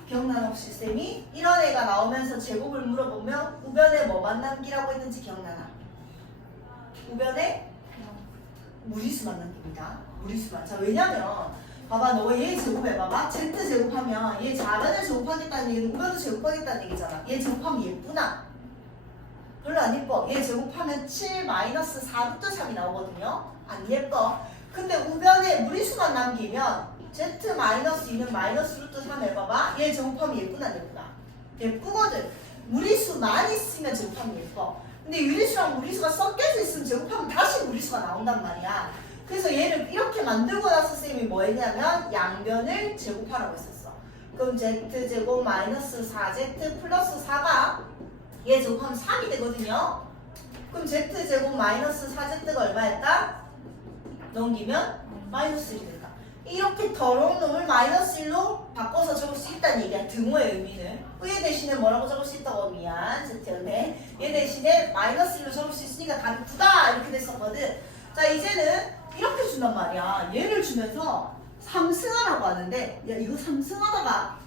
기억나는 혹시 쌤이 이런 애가 나오면서 제곱을 물어보면 우변에 뭐만 남기라고 했는지 기억나나? 우변에 무리수만 남깁니다. 무리수만. 자, 왜냐면 봐봐, 너 얘 제곱해봐봐. z 제곱하면 얘 좌변을 제곱하겠다는 얘기는 우변을 제곱하겠다는 얘기잖아. 얘 제곱하면 예쁘나? 별로 안 예뻐. 얘 제곱하면 7 마이너스 4루트 3이 나오거든요. 안 예뻐. 근데 우변에 무리수만 남기면 z 마이너스 2는 마이너스 루트 3 해봐봐. 얘 제곱하면 예쁘나 안 예쁘나? 예쁘거든. 무리수만 있으면 제곱하면 예뻐. 근데 유리수랑 무리수가 섞여져 있으면 제곱하면 다시 무리수가 나온단 말이야. 그래서 얘를 이렇게 만들고 나서 쌤이 뭐 했냐면 양변을 제곱하라고 했었어. 그럼 z제곱 마이너스 4z 플러스 4가 얘 제곱하면 3이 되거든요. 그럼 z제곱 마이너스 4z가 얼마였다? 넘기면 마이너스 1이 된다. 이렇게 더러운 놈을 마이너스 1로 바꿔서 적을 수 있다는 얘기야. 등호의 의미는. 얘 대신에 뭐라고 적을 수 있다고? 미안, z였네. 얘 대신에 마이너스 1로 적을 수 있으니까 답이 9다 이렇게 됐었거든. 자, 이제는 이렇게 준단 말이야. 얘를 주면서 3승하라고 하는데, 야, 이거 3승하다가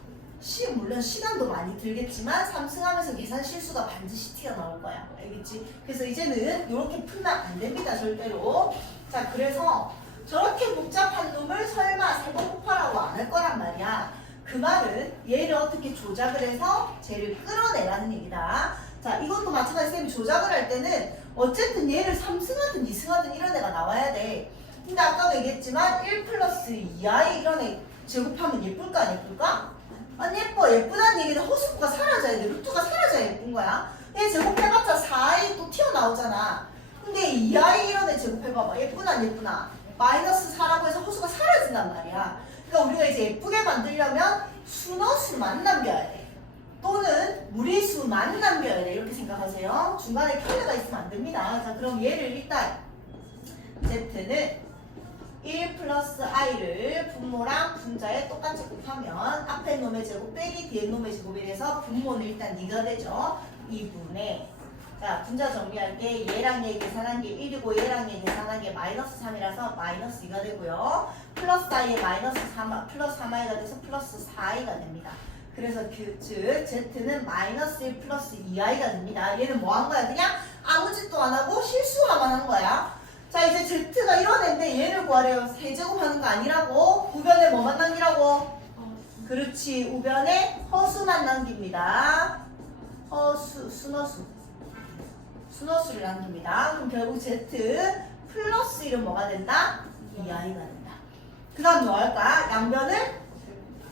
물론 시간도 많이 들겠지만 3승하면서 계산 실수가 반드시 튀어나올 거야. 알겠지? 그래서 이제는 이렇게 풀면 안 됩니다. 절대로. 자, 그래서 저렇게 복잡한 놈을 설마 세번 곱하라고 안 할 거란 말이야. 그 말은 얘를 어떻게 조작을 해서 쟤를 끌어내라는 얘기다. 자, 이것도 마찬가지. 쌤이 조작을 할 때는 어쨌든 얘를 3승하든 2승하든 이런 애가 나와야 돼. 근데 아까도 얘기했지만 1 플러스 2i 이런 애 제곱하면 예쁠까 안 예쁠까? 안 예뻐. 예쁘다는 얘기는 허수부가 사라져야 돼. 루트가 사라져야 예쁜 거야. 얘 제곱해봤자 4i 또 튀어나오잖아. 근데 2i 이런 애 제곱해봐봐. 예쁘나 안 예쁘나? 마이너스 4라고 해서 허수가 사라진단 말이야. 그러니까 우리가 이제 예쁘게 만들려면 순허수만 남겨야 돼. 또는 무리수만 남겨야 돼. 이렇게 생각하세요. 중간에 킬러가 있으면 안 됩니다. 자, 그럼 얘를 일단 z는 1 플러스 i를 분모랑 분자에 똑같이 곱하면 앞에 놈의 제곱 빼기 뒤에 놈의 제곱이 돼서 분모는 일단 2가 되죠. 2분의. 자, 자, 분자 정리할게. 얘랑 얘 계산한 게 1이고 얘랑 얘 계산한 게 마이너스 3이라서 마이너스 2가 되고요. 플러스 i에 마이너스 3, 플러스 3i가 돼서 플러스 4i가 됩니다. 그래서 즉 z는 마이너스 1 플러스 2i가 됩니다. 얘는 뭐 한 거야? 그냥 아무 짓도 안 하고 실수만 한 거야. 자, 이제 z가 이뤄낸데 얘를 구하래요. 세제곱하는 거 아니라고. 우변에 뭐만 남기라고? 그렇지. 우변에 허수만 남깁니다. 허수, 순허수를 남깁니다. 그럼 결국 z 플러스 1은 뭐가 된다? 2i가 된다. 그 다음 뭐 할까? 양변을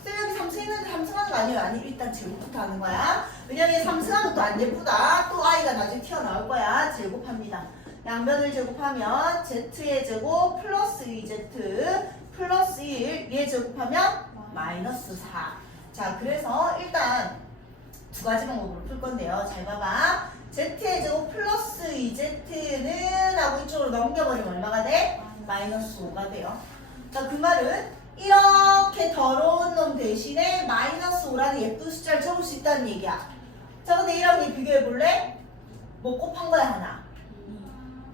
여기 3승 있는데 3승하는 거 아니에요? 아니, 일단 제곱부터 하는 거야. 왜냐면 3승하면 또 안 예쁘다. 또 i가 나중에 튀어나올 거야. 제곱합니다. 양변을 제곱하면 z의 제곱 플러스 2z 플러스 1 얘 제곱하면 마이너스 4. 자, 그래서 일단 두 가지 방법으로 풀 건데요. 잘 봐봐. z의 제곱 플러스 2z는 하고 이쪽으로 넘겨버리면 얼마가 돼? 마이너스 5가 돼요. 자, 그 말은 이렇게 더러운 놈 대신에 마이너스 5라는 예쁜 숫자를 적을 수 있다는 얘기야. 자, 근데 이랑 얘 비교해 볼래? 뭐 곱한 거야, 하나?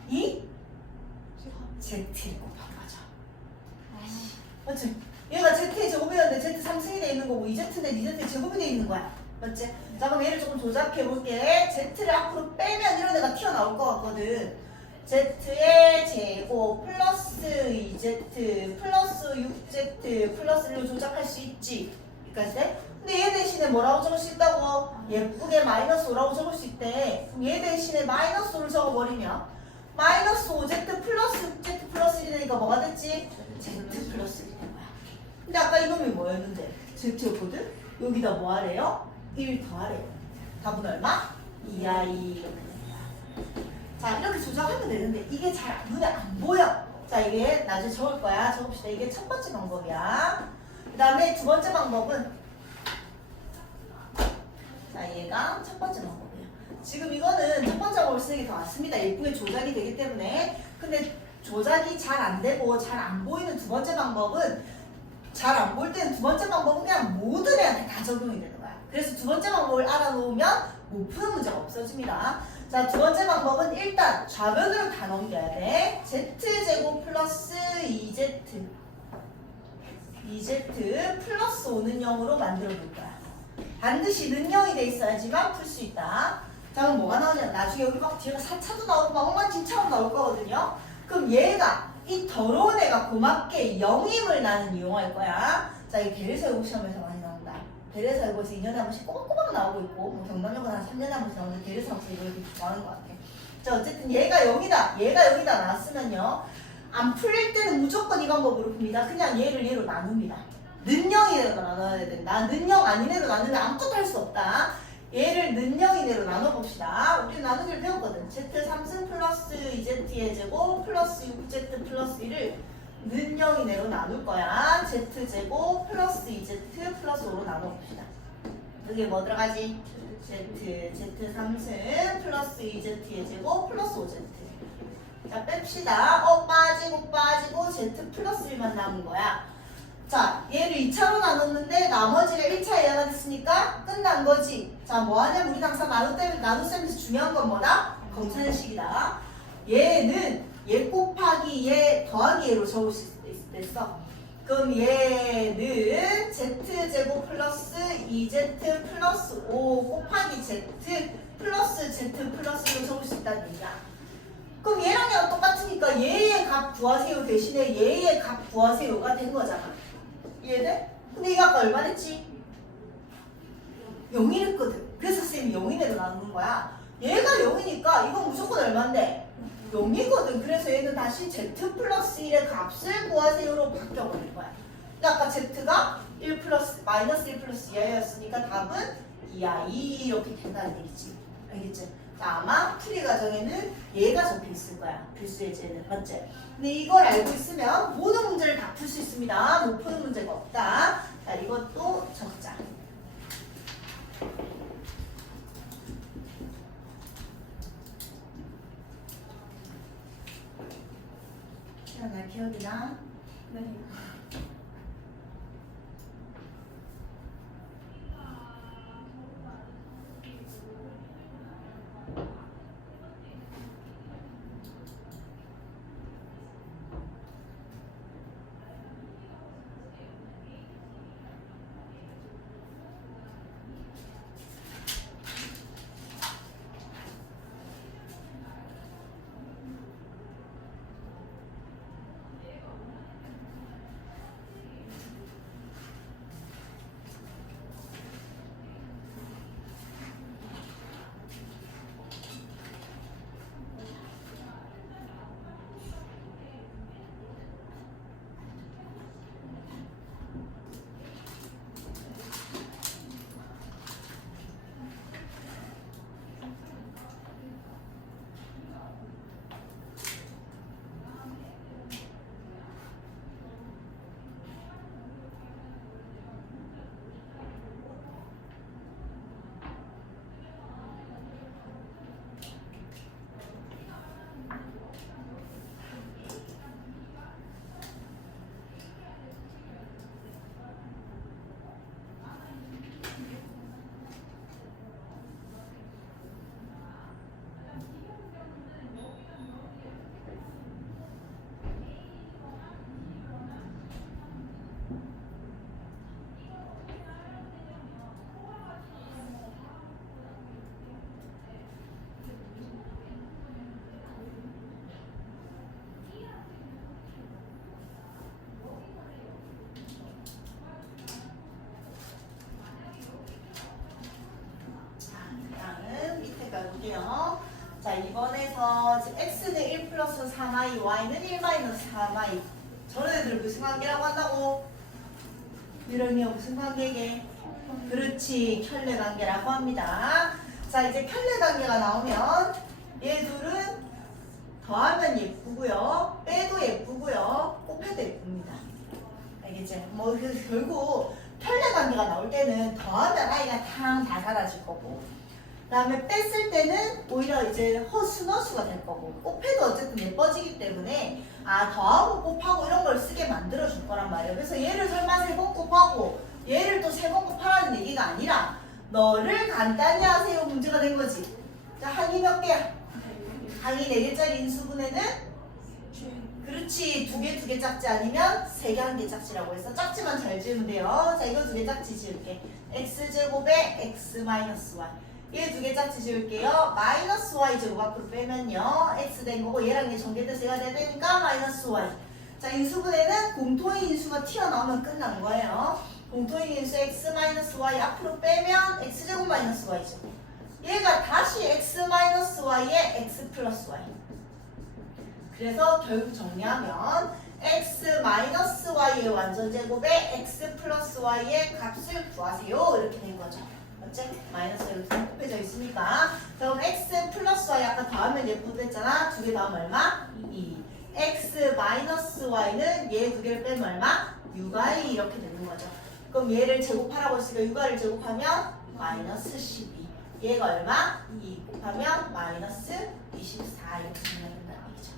2? z를 곱한 거죠. 맞지? 얘가 z의 제곱이었는데 z 3승이 돼 있는 거고 2z인데 2z의 제곱이 돼 있는 거야. 맞지? 자, 그럼 얘를 조금 조작해 볼게. z를 앞으로 빼면 이런 애가 튀어나올 것 같거든. z의 제곱 플러스 2z 플러스 6z 플러스 1로 조작할 수 있지. 여기까지 돼? 근데 얘 대신에 뭐라고 적을 수 있다고? 예쁘게 마이너스 5라고 적을 수 있대. 그럼 얘 대신에 마이너스 5를 적어버리면 마이너스 5z 플러스 6z 플러스 1이 되니까 뭐가 됐지? z 플러스 1이 된 거야. 근데 아까 이놈이 뭐였는데? z였거든? 여기다 뭐 하래요? 1 더하래요. 답은 얼마? 2i 이렇게 됩니다. 자, 이렇게 조작하면 되는데 이게 잘 눈에 안 보여. 자, 이게 나중에 적을 거야. 적읍시다. 이게 첫 번째 방법이야. 그 다음에 두 번째 방법은 자, 얘가 첫 번째 방법이야. 지금 이거는 첫 번째 방법을 쓰는 게 더 낫습니다. 예쁘게 조작이 되기 때문에. 근데 조작이 잘 안 되고 잘 안 보이는 두 번째 방법은 잘 안 보일 때는 두 번째 방법은 그냥 모든 애한테 다 적용이 되는 거야. 그래서 두 번째 방법을 알아놓으면 못 푸는 문제가 없어집니다. 자, 두 번째 방법은 일단 좌변으로 다 넘겨야 돼. z제곱 플러스 2z 플러스 5는 0으로 만들어 볼 거야. 반드시 는 0이 돼 있어야지만 풀 수 있다. 자, 그럼 뭐가 나오냐? 나중에 여기 막 뒤에가 4차도 나오고 막 엉망진창으로 나올 거거든요. 그럼 얘가 이 더러운 애가 고맙게 0임을 나는 이용할 거야. 자, 이 대리세우고 시험에서 많이 나온다. 대리세우고에서 2년에 한 번씩 꼬박꼬박 나오고 있고 뭐 경남여고는 한 3년에 한 번씩 나오는데 대리세우고에서 이거 이렇게 좋아하는 것 같아. 자, 어쨌든 얘가 0이다. 얘가 여기다 나왔으면요. 안 풀릴 때는 무조건 이 방법으로 풉니다. 그냥 얘를 얘로 나눕니다. 는 0이내로 나눠야 된다. 는 0 아니내로 나누면 아무것도 할 수 없다. 얘를 는 0이내로 나눠봅시다. 우리 나누기를 배웠거든. z 3승 플러스 2z의 제곱 플러스 6z 플러스 1을 는 0이내로 나눌 거야. z제곱 플러스 2z 플러스 5로 나눠봅시다. 여기에 뭐 들어가지? z 3승 플러스 2z의 제곱 플러스 5z. 자, 뺍시다. 빠지고 z 플러스 1만 남은 거야. 자, 얘를 2차로 나눴는데 나머지가 1차 이하가 됐으니까 끝난 거지. 자, 뭐 하냐면 우리 항상 나눗셈에서 중요한 건 뭐다? 검산식이다. 얘는 얘 곱하기 얘 더하기 얘로 적을 수 있어. 그럼 얘는 z제곱 플러스 2z 플러스 5 곱하기 z 플러스 z 플러스로 적을 수 있다는 얘기야. 그럼 얘랑 얘랑 똑같으니까 얘의 값 구하세요 대신에 얘의 값 구하세요가 된 거잖아. 이해돼? 근데 이거 아까 얼마 됐지? 0이랬거든. 그래서 쌤이 0이내로 나누는 거야. 얘가 0이니까 이건 무조건 얼마인데? 0이거든. 그래서 얘는 다시 z 플러스 1의 값을 구하세요로 바뀌어버릴 거야. 근데 아까 z가 1 플러스 마이너스 1 플러스 2i였으니까 답은 2i 이렇게 된다는 얘기지. 알겠지? 자, 아마 풀이 과정에는 얘가 적혀 있을 거야. 필수의 제는. 맞지? 근데 이걸 알고 있으면 모든 문제를 다 풀 수 있습니다. 못 푸는 문제가 없다. 자, 이것도 적자. 자, 나 기억이나? 네. 자, 이번에서 x는 1 플러스 3i, y는 1 마이너스 3i. 저런 애들 무슨 관계라고 한다고? 유령이요, 무슨 관계게? 그렇지, 켤레 관계라고 합니다. 자, 이제 켤레 관계가 나오면 얘 둘은 더하면 예쁘고요, 빼도 예쁘고요, 곱해도 예쁩니다. 알겠지? 뭐 결국 켤레 관계가 나올 때는 더하면 i가 다 사라질 거고, 그 다음에 뺐을 때는 오히려 이제 허수너수가 될 거고, 곱해도 어쨌든 예뻐지기 때문에 더하고 곱하고 이런 걸 쓰게 만들어 줄 거란 말이에요. 그래서 얘를 설마 3번 곱하고 얘를 또 3번 곱하라는 얘기가 아니라 너를 간단히 하세요 문제가 된 거지. 자, 항이 몇 개야? 항이 4개짜리 인수분해는? 그렇지, 2개 짝지 아니면 3개 1개 짝지라고 해서 짝지만 잘 지으면 돼요. 자, 이거 2개 짝지 지을게. x제곱에 x 마이너스 y. 얘 2개 짝지 지을게요. 마이너스 y 제곱 앞으로 빼면요, x 된 거고 얘랑 얘 전개돼서 얘가 돼야 되니까 마이너스 y. 자, 인수분해는 공통의 인수가 튀어나오면 끝난 거예요. 공통의 인수 x 마이너스 y 앞으로 빼면 x제곱 마이너스 y죠. 얘가 다시 x 마이너스 y에 x 플러스 y. 그래서 결국 정리하면 x 마이너스 y의 완전제곱에 x 플러스 y의 값을 구하세요. 이렇게 된 거죠. 맞지? 마이너스 이렇게 곱해져 있으니까. 그럼 x 플러스 y 아까 더하면 예쁘다 했잖아. 2개 더하면 얼마? 2. x 마이너스 y는 얘 2개를 빼면 얼마? 6y 이렇게 되는 거죠. 그럼 얘를 제곱하라고 했으니까 6y를 제곱하면 마이너스 12. 얘가 얼마? 2 곱하면 마이너스 24 이렇게 되면 된다는 얘기죠.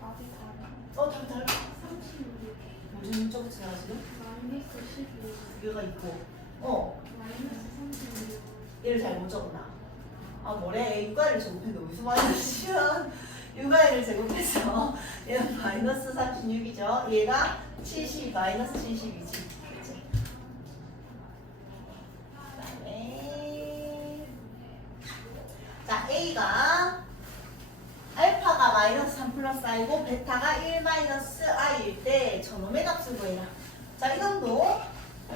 답이 다르다. 답이 달라. 36. 무슨 쪽이 지나가지고? 마이너스 12. 얘가 있고 마이너스 36. 얘를 잘 못 적었나? 뭐래? 6y를 제곱했는데 어디서 마이너스야? 6y를 제곱해서 얘는 마이너스 36이죠. 얘가 70 마이너스 70이지. 그치? 그다음에 자, A가 알파가 마이너스 3 플러스 i고 베타가 1 마이너스 i일 때 저놈의 값을 구해라. 자, 이놈도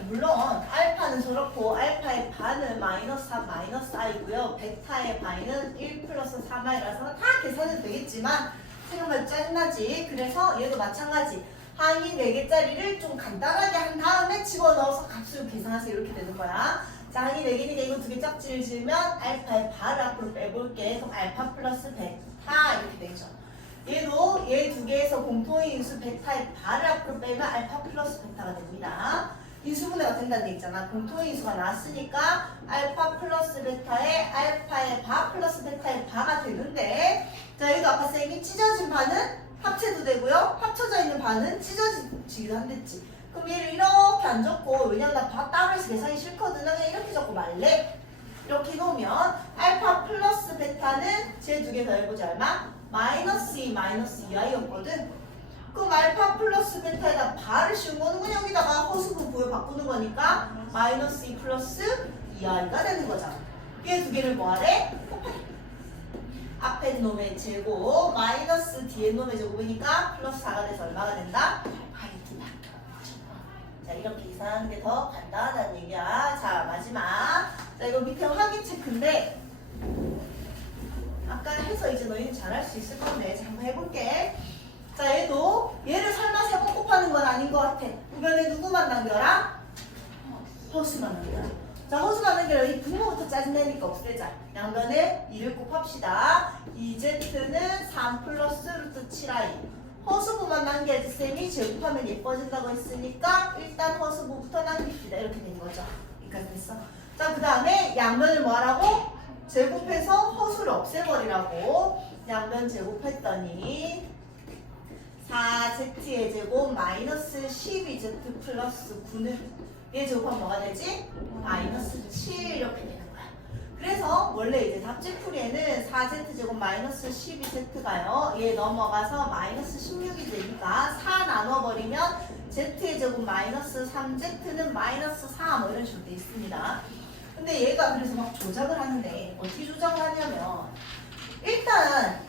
물론 알파는 저렇고 알파의 반은 마이너스 3 마이너스 i고요. 베타의 반은 1 플러스 3i라서 다 계산은 되겠지만 생각보다 짜증나지. 그래서 얘도 마찬가지. 항이 4개짜리를 좀 간단하게 한 다음에 집어넣어서 값을 계산하세요. 이렇게 되는 거야. 자, 항이 4개니까 이거 2개 짝지를 지으면 알파의 반을 앞으로 빼볼게. 그럼 알파 플러스 베타 이렇게 되죠. 얘도 얘 2개에서 공통의 인수 베타의 반을 앞으로 빼면 알파 플러스 베타가 됩니다. 인수분해가 된다는 얘기 있잖아. 공통의 인수가 나왔으니까 알파 플러스 베타의 알파의 바 플러스 베타의 바가 되는데, 자, 여기도 아까 쌤이 찢어진 반은 합체도 되고요, 합쳐져 있는 반은 찢어지기도 한댔지. 그럼 얘를 이렇게 안 적고, 왜냐면 나 바 따로 해서 계산이 싫거든. 그냥 이렇게 적고 말래. 이렇게 놓으면 알파 플러스 베타는 제 2개 더해보자. 얼마? 마이너스 2 마이너스 2i였거든. 그럼 알파 플러스 베타에다 바를 씌운 거는 그냥 여기다가 허수분 부여 바꾸는 거니까 마이너스 2 플러스 2i가 되는 거잖아. 얘 2개를 뭐하래? 곱하래. 앞에 놈의 제곱 마이너스 뒤에 놈의 제곱이니까 플러스 4가 돼서 얼마가 된다? 8이다. 자, 이렇게 계산하는 게 더 간단하다는 얘기야. 자, 마지막. 자, 이거 밑에 확인 체크인데 아까 해서 이제 너희는 잘할 수 있을 건데, 자, 한번 해볼게. 자, 얘를 설마 3번 곱하는 건 아닌 것 같아. 우변에 누구만 남겨라? 허수만 남겨라. 자, 허수만 남겨라. 이 분모부터 짜증내니까 없애자. 양변에 2를 곱합시다. 2z는 3 플러스 루트 7i. 허수부만 남겨야지 쌤이 제곱하면 예뻐진다고 했으니까 일단 허수부부터 남깁시다. 이렇게 된 거죠. 여기까지 됐어. 자, 그 다음에 양변을 뭐 하라고? 제곱해서 허수를 없애버리라고. 양변 제곱했더니 4z의 제곱 마이너스 12z 플러스 9는 얘 제곱하면 뭐가 되지? 마이너스 7 이렇게 되는 거야. 그래서 원래 이제 답지풀이에는 4z 제곱 마이너스 12z가요. 얘 넘어가서 마이너스 16이 되니까 4 나눠버리면 z의 제곱 마이너스 3z는 마이너스 4 뭐 이런 식으로 돼 있습니다. 근데 얘가 그래서 막 조작을 하는데 어떻게 조작을 하냐면 일단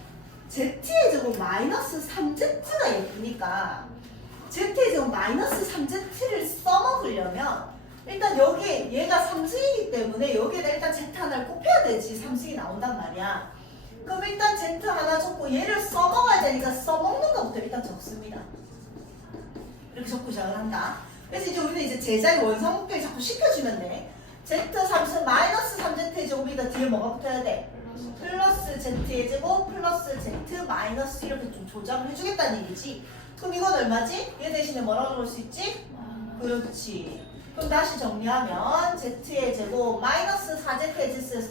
z의 제곱 마이너스 3z가 예쁘니까 z의 제곱 마이너스 3z를 써먹으려면 일단 여기 얘가 3승이기 때문에 여기에다 일단 Z 하나를 곱해야 되지. 3승이 나온단 말이야. 그럼 일단 Z 하나 적고 얘를 써먹어야 되니까 써먹는 것부터 일단 적습니다. 이렇게 적고 시작을 한다. 그래서 이제 우리는 이제 제자리 원상복귀를 자꾸 시켜주면 돼. Z3승 마이너스 3Z의 제곱이니까 뒤에 뭐가 붙어야 돼? 플러스 Z의 제곱 플러스 Z 마이너스 이렇게 좀 조작을 해주겠다는 얘기지. 그럼 이건 얼마지? 얘 대신에 뭐라고 적을 수 있지? 그렇지. 그럼 다시 정리하면 Z의 제곱 마이너스 4Z의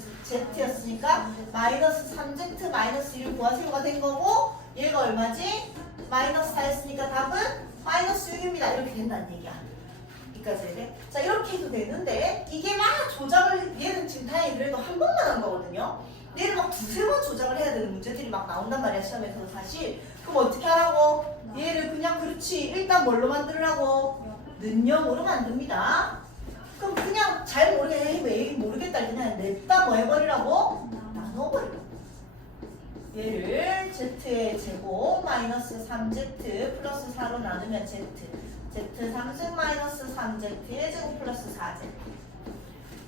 Z였으니까 마이너스 3Z 마이너스 1 구하세요가 된 거고 얘가 얼마지? 마이너스 4였으니까 답은 마이너스 6입니다. 이렇게 된다는 얘기야. 여기까지 해야 돼? 자 이렇게 해도 되는데 이게 막 조작을 얘는 지금 다행히 그래도 한 번만 한 거거든요. 얘를 막 두세 번 조작을 해야 되는 문제들이 막 나온단 말이야 시험에서 사실. 그럼 어떻게 하라고? 얘를 그냥 그렇지 일단 뭘로 만들으라고? 는영으로 만듭니다. 그럼 그냥 잘 모르겠다 그냥 냈다 뭐 해버리라고? 나눠버리라고. 얘를 Z의 제곱 마이너스 3Z 플러스 4로 나누면 Z Z3승 마이너스 3Z의 제곱 플러스 4Z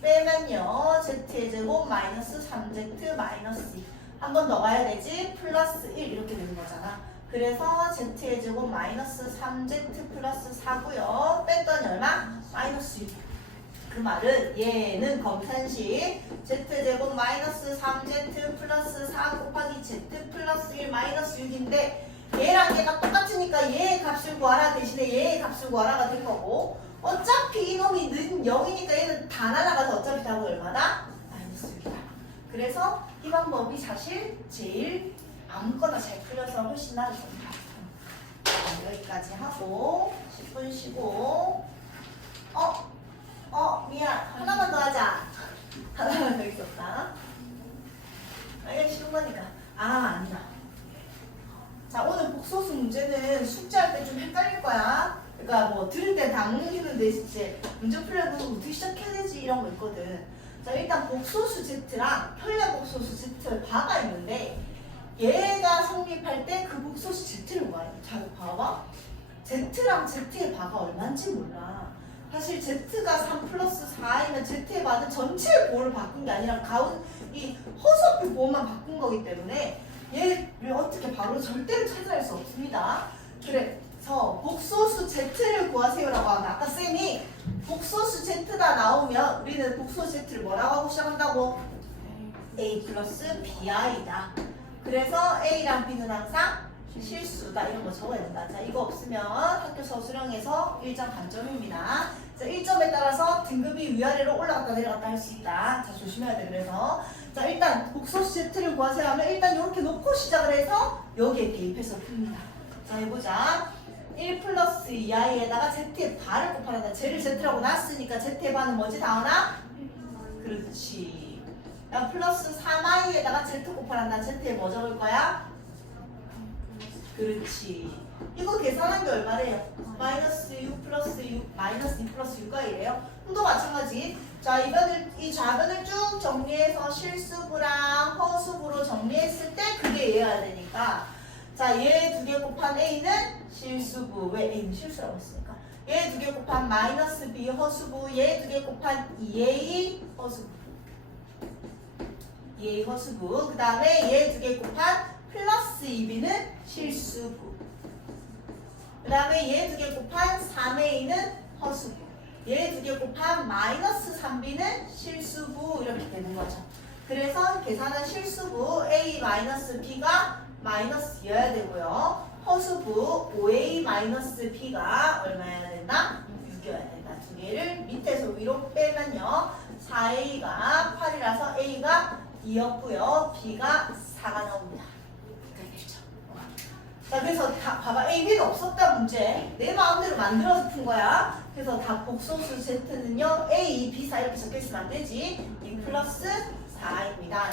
빼면요 Z의 제곱 마이너스 3Z 마이너스 2 한 번 더 가야 되지 플러스 1 이렇게 되는 거잖아. 그래서 Z의 제곱 마이너스 3Z 플러스 4고요 뺐더니 얼마? 마이너스 6. 그 말은 얘는 검산식 Z제곱 마이너스 3Z 플러스 4 곱하기 Z 플러스 1 마이너스 6인데 얘랑 얘가 똑같으니까 얘의 값을 구하라 대신에 얘의 값을 구하라가 된 거고 어차피 이놈이 는 0이니까 얘는 다 날아가서 어차피 답은 얼마다? 마이너스 6이다. 그래서 이 방법이 사실 제일 아무거나 잘 풀려서 훨씬 나을 겁니다. 여기까지 하고 10분 쉬고 미안 하나만 더 하자. 하나만 더 있었다. 이게 쉬운 거니까 아니다. 자 오늘 복소수 문제는 숙제할 때 좀 헷갈릴 거야. 그러니까 뭐 들을 때 당기는데 이제 문제 풀려면 어떻게 시작해야 되지 이런 거 있거든. 자 일단 복소수 Z랑 편량 복소수 Z 바가 있는데 얘가 성립할 때 그 복소수 Z를 구해요. 자 봐봐. Z랑 Z의 바가 얼마인지 몰라. 사실 Z가 3 플러스 4이면 Z의 바는 전체 보호를 바꾼 게 아니라 이 허수아비 보호만 바꾼 거기 때문에 얘를 어떻게 바로 절대로 찾아낼 수 없습니다. 그래서 복소수 Z를 구하세요라고 하면 아까 쌤이 복소수 Z가 나오면 우리는 복소수 Z를 뭐라고 하고 시작한다고? A 플러스 BI다. 그래서 A랑 B는 항상 실수다. 이런 거 적어야 된다. 자 이거 없으면 학교 서술형에서 1점 감점입니다. 자 1점에 따라서 등급이 위아래로 올라갔다 내려갔다 할 수 있다. 자 조심해야 돼. 그래서 자 일단 복소수 Z를 구하세요 하면 일단 이렇게 놓고 시작을 해서 여기에 대입해서 풉니다. 자 해보자. 1 플러스 2i에다가 Z의 바를 곱하란다. 쟤를 Z라고 놨으니까 Z의 바는 뭐지 다은아? 그렇지. 야 플러스 3i에다가 Z 곱하란다. Z에 뭐 적을 거야? 그렇지. 이거 계산한 게 얼마래요? 마이너스 6 플러스 6 마이너스 2 플러스 6가 이래요. 또 마찬가지. 자 이 좌변을 쭉 정리해서 실수부랑 허수부로 정리했을 때 그게 얘여야 되니까 자 얘 두 개 곱한 A는 실수부. 왜 A는 실수라고 했으니까 얘 두 개 곱한 마이너스 B 허수부 얘 두 개 곱한 2A 허수부 2A 허수부 그 다음에 얘 두 개 곱한 플러스 2B는 실수부 그 다음에 얘 두 개 곱한 3A는 허수부 얘 두 개 곱한 마이너스 3B는 실수부 이렇게 되는 거죠. 그래서 계산한 실수부 A 마이너스 B가 마이너스여야 되고요. 허수부 5A 마이너스 B가 얼마여야 된다? 6이어야 된다. 두 개를 밑에서 위로 빼면요. 4A가 8이라서 A가 2였고요. B가 4가 나옵니다. 자 그래서 다 봐봐 A, B가 없었다 문제 내 마음대로 만들어서 푼 거야. 그래서 다 복소수 Z는요 A, B, 4 이렇게 적혀있으면 안 되지. 2 플러스 4입니다.